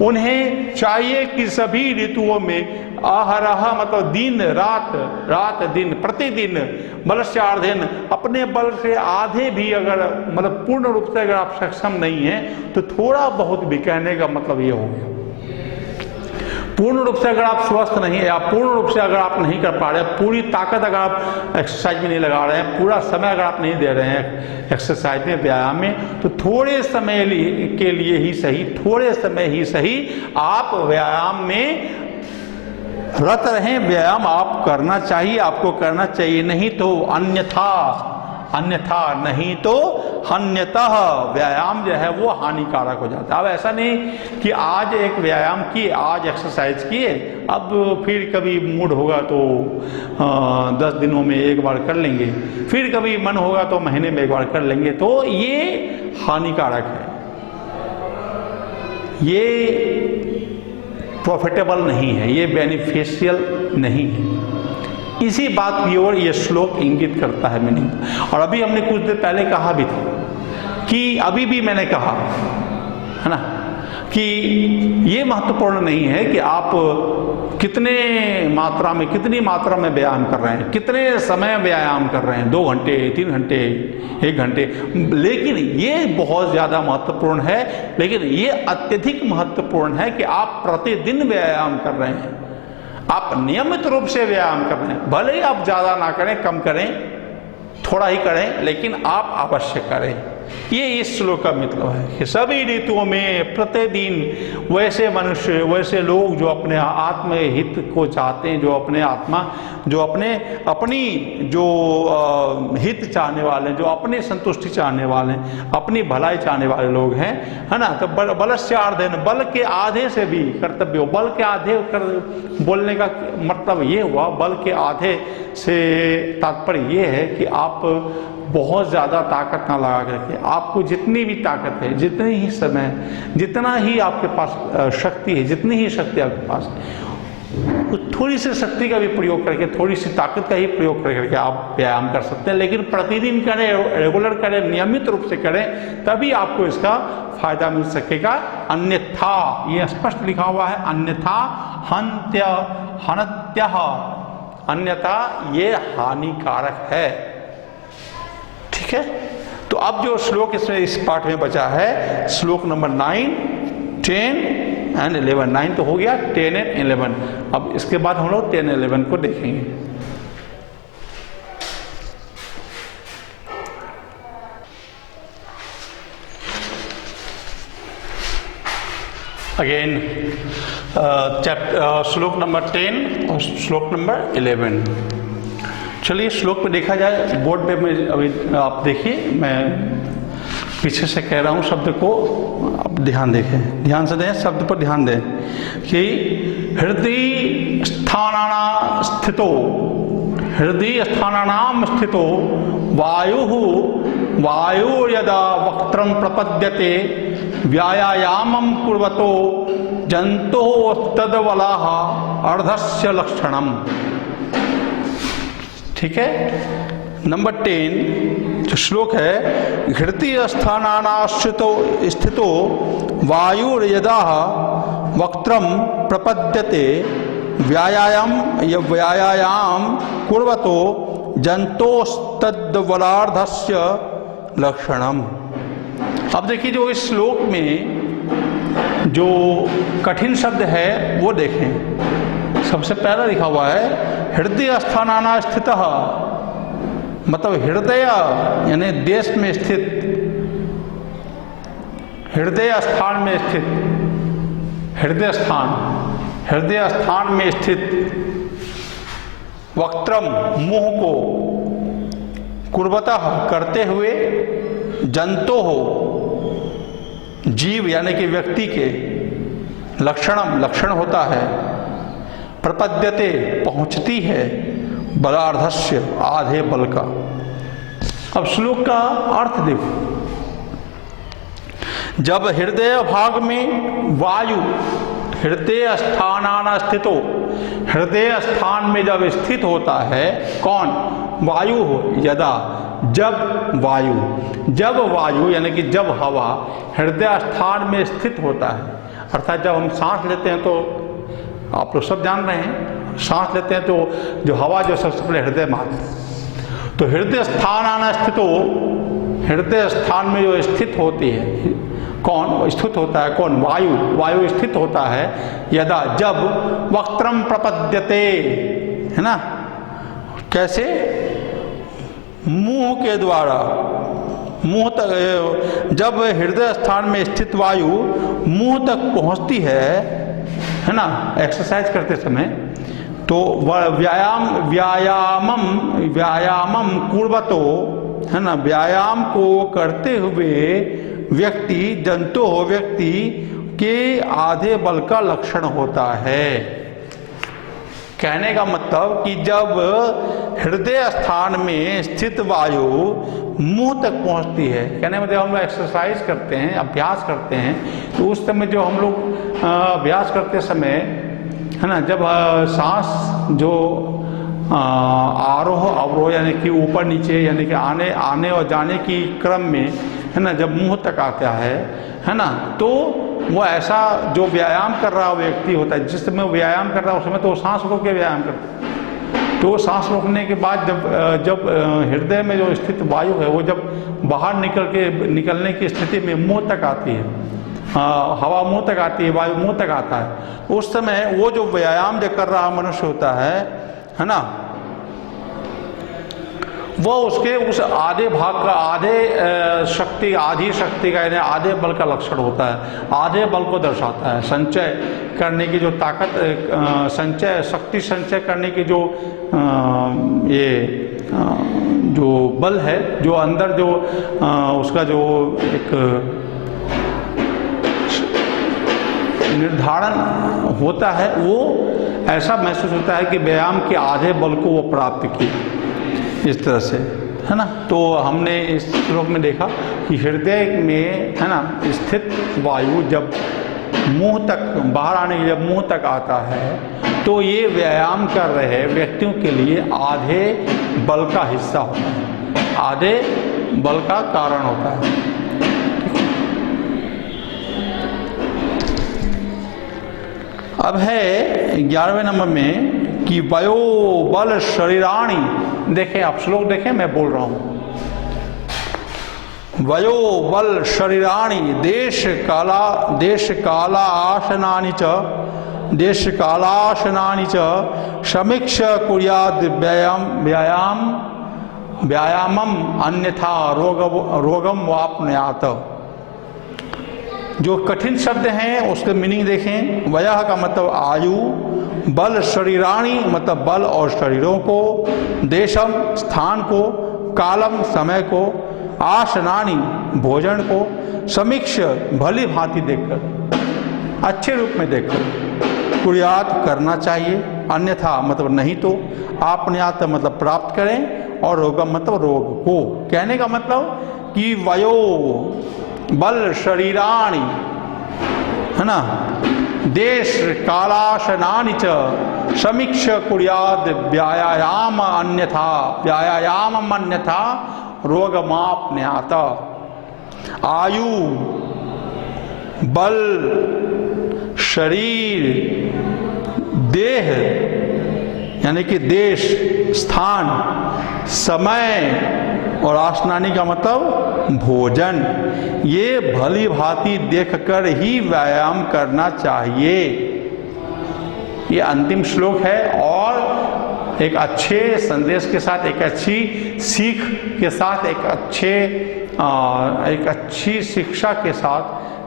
उन्हें चाहिए कि सभी ऋतुओं में आहरह, मतलब दिन रात दिन, प्रतिदिन, बलस्यार्धेन, अपने बल से आधे भी, अगर मतलब पूर्ण रूप से अगर आप सक्षम नहीं हैं तो थोड़ा बहुत भी, कहने का मतलब ये हो गया। पूर्ण रूप से अगर आप स्वस्थ नहीं है, या पूर्ण रूप से अगर आप नहीं कर पा रहे, पूरी ताकत अगर आप एक्सरसाइज में नहीं लगा रहे हैं, पूरा समय अगर आप नहीं दे रहे हैं एक्सरसाइज में, व्यायाम में, तो थोड़े समय के लिए ही सही, थोड़े समय ही सही आप व्यायाम में रत रहें। व्यायाम आप करना चाहिए, आपको करना चाहिए, नहीं तो अन्यथा नहीं तो हन्यतः, व्यायाम जो है वो हानिकारक हो जाता है। अब ऐसा नहीं कि आज एक व्यायाम किए, आज एक्सरसाइज किए, अब फिर कभी मूड होगा तो 10 दिनों में एक बार कर लेंगे, फिर कभी मन होगा तो महीने में एक बार कर लेंगे, तो ये हानिकारक है, ये प्रॉफिटेबल नहीं है, ये बेनिफिशियल नहीं है। इसी बात की ओर ये श्लोक इंगित करता है मीनिंग। और अभी हमने कुछ देर पहले कहा भी था कि, अभी भी मैंने कहा है ना, कि ये महत्वपूर्ण नहीं है कि आप कितनी मात्रा में व्यायाम कर रहे हैं, कितने समय व्यायाम कर रहे हैं, 2 घंटे, 3 घंटे, 1 घंटे, लेकिन ये बहुत ज़्यादा महत्वपूर्ण है। लेकिन ये अत्यधिक महत्वपूर्ण है कि आप प्रतिदिन व्यायाम कर रहे हैं, आप नियमित रूप से व्यायाम कर रहे हैं। भले ही आप ज़्यादा ना करें, कम करें, थोड़ा ही करें, लेकिन आप अवश्य करें। ये इस श्लोक का मतलब है कि सभी ऋतुओं में प्रतिदिन वैसे मनुष्य, वैसे लोग जो अपने आत्म हित को चाहते हैं, जो अपनी जो हित चाहने वाले, जो अपनी संतुष्टि चाहने वाले, अपनी भलाई चाहने वाले लोग हैं, है ना। तो बलस्य आर्धेन, बल के आधे से भी कर्तव्य हो। बल के आधे बोलने का मतलब ये हुआ, बल के आधे से तात्पर्य ये है कि आप बहुत ज़्यादा ताकत ना लगा करके, आपको जितनी भी ताकत है, जितनी ही समय, जितना ही आपके पास शक्ति है, जितनी ही शक्ति आपके पास, थोड़ी सी शक्ति का भी प्रयोग करके, थोड़ी सी ताकत का ही प्रयोग करके आप व्यायाम कर सकते हैं। लेकिन प्रतिदिन करें, रेगुलर करें, नियमित रूप से करें, तभी आपको इसका फायदा मिल सकेगा। अन्यथा, ये स्पष्ट लिखा हुआ है, अन्यथा हनत्यः, अन्यथा ये हानिकारक है। ठीक है, तो अब जो श्लोक इसमें इस पाठ में बचा है, श्लोक नंबर 9, 10 एंड 11। 9 तो हो गया, 10 एंड 11। अब इसके बाद हम लोग 10 11 को देखेंगे। अगेन श्लोक नंबर 10 और श्लोक नंबर 11। चलिए श्लोक पे देखा जाए। बोर्ड पे में अभी आप देखिए, मैं पीछे से कह रहा हूँ शब्द को, आप ध्यान देखें, ध्यान से दें, शब्द पर ध्यान दें कि हृदय स्थानानां स्थितो, हृदय स्थानानां स्थितो वायु यदा वक्त्रं प्रपद्यते व्यायामं कुर्वतो जन्तोः तद्बलाः अर्धस्य लक्षणम्। ठीक है, नंबर 10 जो श्लोक है, घृतीय स्थानानाश्रितो स्थितो वायुर्यदा वक्त्रं प्रपद्यते व्यायाम कुर्वतो जन्तोस्तद्बलार्धस्य लक्षणम्। अब देखिए, जो इस श्लोक में जो कठिन शब्द है वो देखें। सबसे पहला लिखा हुआ है हृदय स्थानाना स्थितः, मतलब हृदय यानी देश में स्थित, हृदय स्थान में स्थित, हृदय स्थान में स्थित, वक्त्रम मुंह को, कुर्वतः करते हुए, जंतो हो जीव यानी कि व्यक्ति के, लक्षणम लक्षण होता है, प्रपद्यते पहुंचती है, बलार्धस्य आधे बल का। अब श्लोक का अर्थ देखो, जब हृदय भाग में वायु, हृदय स्थानाना स्थितो, हृदय स्थान में जब स्थित होता है कौन, वायु हो, यदा जब वायु यानी कि जब हवा हृदय स्थान में स्थित होता है, अर्थात जब हम सांस लेते हैं, तो आप लोग सब जान रहे हैं, सांस लेते हैं तो जो हवा जो सबसे पहले हृदय में आती है, तो हृदय स्थान आना स्थितो, हृदय स्थान में जो स्थित होती है कौन, स्थित होता है कौन, वायु स्थित होता है, यदा जब वक्त्रम प्रपद्यते, है ना, कैसे, मुंह के द्वारा, मुंह तक, जब हृदय स्थान में स्थित वायु मुंह तक पहुंचती है ना, एक्सरसाइज करते समय, तो व्यायामम कुर्वतो, है ना, व्यायाम को करते हुए व्यक्ति, जंतु हो व्यक्ति के आधे बल का लक्षण होता है। कहने का मतलब कि जब हृदय स्थान में स्थित वायु मुंह तक पहुंचती है, कहने मतलब हम लोग एक्सरसाइज करते हैं, अभ्यास करते हैं, तो उस समय जो हम लोग अभ्यास करते समय, है ना, जब सांस जो आरोह अवरोह यानी कि ऊपर नीचे यानी कि आने और जाने की क्रम में, है ना, जब मुंह तक आता है ना, तो वो ऐसा जो व्यायाम कर रहा व्यक्ति होता है, जिस समय वो व्यायाम कर रहा है उस समय तो वो सांस रोक के व्यायाम करता है। तो सांस रोकने के बाद जब हृदय में जो स्थित वायु है वो जब बाहर निकलने की स्थिति में मुंह तक आती है, हवा मुंह तक आती है, वायु मुंह तक आता है, उस समय वो जो व्यायाम जो कर रहा मनुष्य होता है ना, वो उसके उस आधे भाग का आधी शक्ति का यानी आधे बल का लक्षण होता है, आधे बल को दर्शाता है। संचय करने की जो ताकत, शक्ति संचय करने की जो जो बल है, जो अंदर जो उसका जो एक निर्धारण होता है, वो ऐसा महसूस होता है कि व्यायाम के आधे बल को वो प्राप्त किया, इस तरह से, है ना। तो हमने इस श्लोक में देखा कि हृदय में, है ना, स्थित वायु जब मुंह तक बाहर आने के जब मुंह तक आता है तो ये व्यायाम कर रहे व्यक्तियों के लिए आधे बल का हिस्सा होता है, आधे बल का कारण होता है। अब है 11वें नंबर में कि वयो बल शरीराणि। देखें आप श्लोक देखें, मैं बोल रहा हूं। वयो बल शरीराणि देश कालाशनानि च समीक्ष कुर्याद् व्यायामम अन्यथा रोगम वाप्नुयात्। जो कठिन शब्द हैं उसके मीनिंग देखें। वयः का मतलब आयु, बल शरीराणि मतलब बल और शरीरों को, देशम स्थान को, कालम समय को, आसनानि भोजन को, समीक्ष भली भांति देखकर, अच्छे रूप में देखकर, कुर्यात करना चाहिए, अन्यथा मतलब नहीं तो, आपन्यात मतलब प्राप्त करें, और रोगम मतलब रोग को। कहने का मतलब कि वयो बल शरीराणि, है ना, देश कालाशनानि च समीक्ष कुर्याद व्यायाम अन्यथा रोगमाप्नुयात्। आयु, बल, शरीर, देह यानी कि देश, स्थान, समय और आसनानी का मतलब भोजन, ये भली भांति देखकर ही व्यायाम करना चाहिए। ये अंतिम श्लोक है और एक अच्छे संदेश के साथ, एक अच्छी सीख के साथ, एक अच्छी शिक्षा के साथ,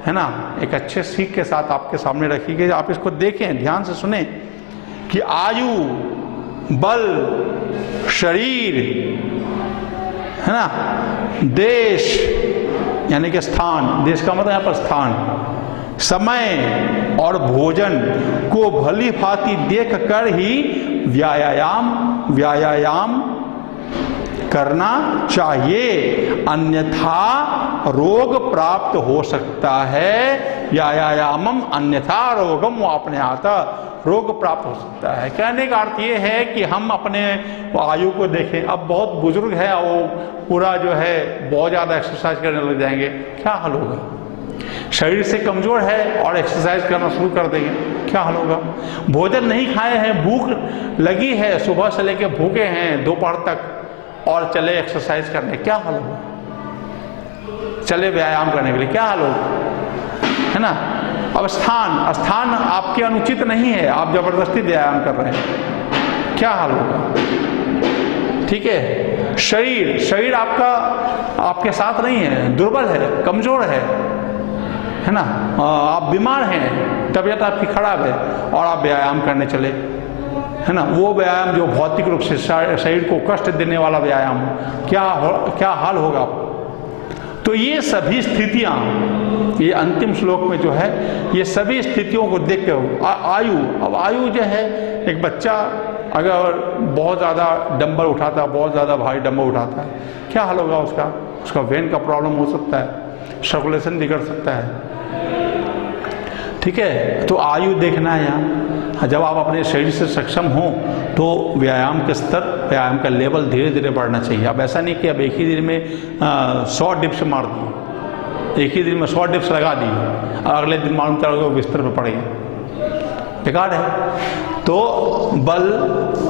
है ना, एक अच्छे सीख के साथ आपके सामने रखी गई। आप इसको देखें, ध्यान से सुने कि आयु, बल, शरीर, है ना, देश यानी कि स्थान, देश का मतलब यहाँ पर स्थान, समय और भोजन को भली भांति देख कर ही व्यायाम करना चाहिए, अन्यथा रोग प्राप्त हो सकता है। व्यायामम अन्यथा रोगम वाप्नुयात्, रोग प्राप्त हो सकता है। कहने का अर्थ ये है कि हम अपने आयु को देखें। अब बहुत बुजुर्ग है, वो पूरा जो है बहुत ज़्यादा एक्सरसाइज करने लग जाएंगे, क्या हाल होगा? शरीर से कमज़ोर है और एक्सरसाइज करना शुरू कर देंगे, क्या हाल होगा? भोजन नहीं खाए हैं, भूख लगी है, सुबह से लेकर भूखे हैं दोपहर तक, और चले एक्सरसाइज करने, क्या हाल होगा? चले व्यायाम करने के लिए, क्या हाल होगा? है ना। अब स्थान आपके अनुचित नहीं है, आप जबरदस्ती व्यायाम कर रहे हैं, क्या हाल होगा? ठीक है। शरीर आपके साथ नहीं है, दुर्बल है, कमजोर है ना, आप बीमार हैं, तबीयत आपकी खराब है और आप व्यायाम करने चले, है ना, वो व्यायाम जो भौतिक रूप से शरीर को कष्ट देने वाला व्यायाम, क्या हाल होगा? तो ये सभी स्थितियां, ये अंतिम श्लोक में जो है, ये सभी स्थितियों को देख के आयु जो है, एक बच्चा अगर बहुत ज़्यादा डंबल उठाता है, बहुत ज़्यादा भारी डंबल उठाता है, क्या हाल होगा उसका वेन का प्रॉब्लम हो सकता है, सर्कुलेशन बिगड़ सकता है। ठीक है, तो आयु देखना है यहाँ। जब आप अपने शरीर से सक्षम हो तो व्यायाम के स्तर, व्यायाम का लेवल धीरे धीरे बढ़ना चाहिए। अब ऐसा नहीं कि अब एक ही दिन में 100 डिप्स मार दी, एक ही दिन में 100 डिप्स लगा दी, और अगले दिन मालूम चला वो बिस्तर पर पड़ गए, बेकार है। तो बल,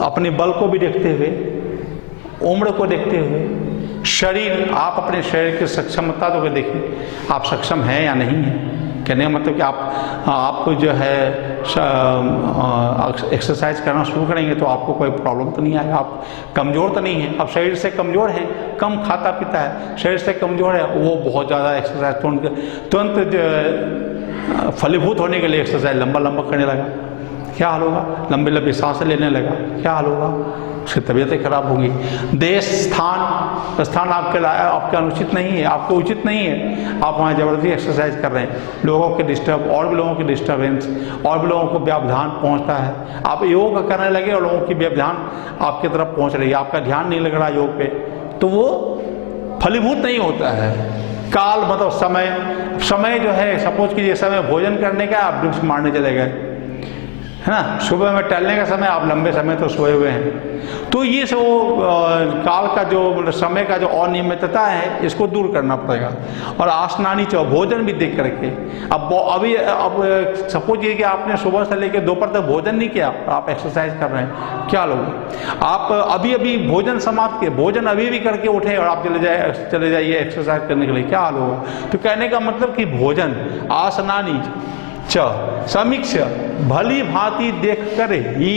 अपने बल को भी देखते हुए, उम्र को देखते हुए, शरीर, आप अपने शरीर की सक्षमता तो देखिए आप सक्षम हैं या नहीं हैं। कहने का मतलब कि आप जो है एक्सरसाइज करना शुरू करेंगे तो आपको कोई प्रॉब्लम तो नहीं आएगा, आप कमज़ोर तो नहीं हैं। अब शरीर से कमज़ोर है, कम खाता पीता है, शरीर से कमज़ोर है, वो बहुत ज़्यादा एक्सरसाइज तुरंत फलीभूत होने के लिए एक्सरसाइज लंबा लंबा करने लगा, क्या हाल होगा? लंबी लंबी सांसें लेने लगा, क्या हाल होगा? उसकी तबीयतें खराब होगी। देश, स्थान आपके अनुचित नहीं है, आपको उचित नहीं है, आप वहाँ ज़बरदस्ती एक्सरसाइज कर रहे हैं, लोगों के डिस्टर्ब, और भी लोगों की डिस्टर्बेंस, और भी लोगों को व्यवधान पहुँचता है। आप योग करने लगे और लोगों की व्यवधान आपकी तरफ पहुँच रही है, आपका ध्यान नहीं लग रहा योग पे, तो वो फलीभूत नहीं होता है। काल मतलब समय जो है, सपोज कीजिए समय भोजन करने का, आप ड्रिंक्स मारने चले गए, है ना, सुबह में टहलने का समय, आप लंबे समय तो सोए हुए हैं। तो ये सब काल का जो समय का जो अनियमितता है, इसको दूर करना पड़ेगा। और आसनानी भोजन भी देख करके, अब सपोज ये कि आपने सुबह से लेकर दोपहर तक भोजन नहीं किया, आप एक्सरसाइज कर रहे हैं, क्या लोग आप अभी भोजन समाप्त किए, भोजन अभी भी करके उठे और आप चले जाइए एक्सरसाइज करने के लिए, क्या हाल होगा? तो कहने का मतलब कि भोजन, आसनानी समीक्ष भली भांति देख कर ही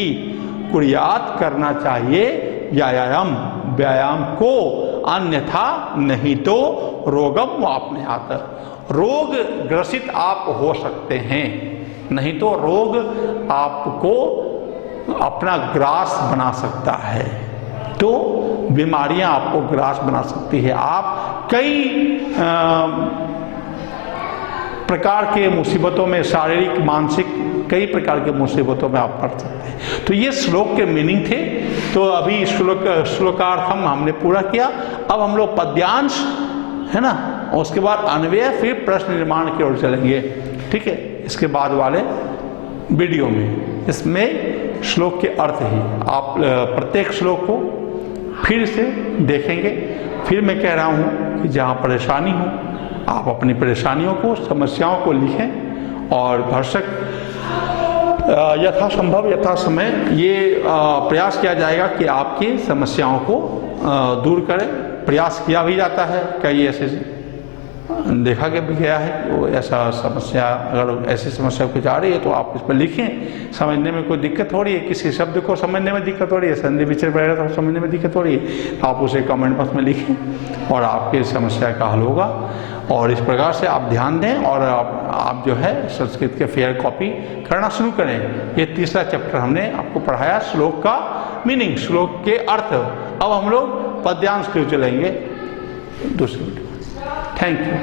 कुर्यात करना चाहिए व्यायाम को, अन्यथा नहीं तो रोगम वापनुयात्, रोग ग्रसित आप हो सकते हैं, नहीं तो रोग आपको अपना ग्रास बना सकता है। तो बीमारियां आपको ग्रास बना सकती है, आप कई प्रकार के मुसीबतों में, शारीरिक मानसिक कई प्रकार के मुसीबतों में आप पड़ सकते हैं। तो ये श्लोक के मीनिंग थे। तो अभी श्लोकार्थम हमने पूरा किया। अब हम लोग पद्यांश, है ना, और उसके बाद अन्वय, फिर प्रश्न निर्माण की ओर चलेंगे, ठीक है, इसके बाद वाले वीडियो में। इसमें श्लोक के अर्थ ही आप प्रत्येक श्लोक को फिर से देखेंगे। फिर मैं कह रहा हूँ कि जहाँ परेशानी हो, आप अपनी परेशानियों को, समस्याओं को लिखें और भरसक यथासंभव यथा समय ये प्रयास किया जाएगा कि आपकी समस्याओं को दूर करें। प्रयास किया भी जाता है, कई ऐसे देखा गया है कि वो ऐसा समस्या, अगर ऐसी समस्या कुछ आ रही है तो आप इस पर लिखें। समझने में कोई दिक्कत हो रही है, किसी शब्द को समझने में दिक्कत हो रही है, संधि विच्छेद वगैरह तो समझने में दिक्कत हो रही है, तो आप उसे कमेंट बॉक्स में लिखें और आपकी समस्या का हल होगा। और इस प्रकार से आप ध्यान दें और आप जो है संस्कृत के फेयर कॉपी करना शुरू करें। ये तीसरा चैप्टर हमने आपको पढ़ाया, श्लोक का मीनिंग, श्लोक के अर्थ। अब हम लोग पद्यांश की ओर चलेंगे दूसरी वीडियो। Thank you.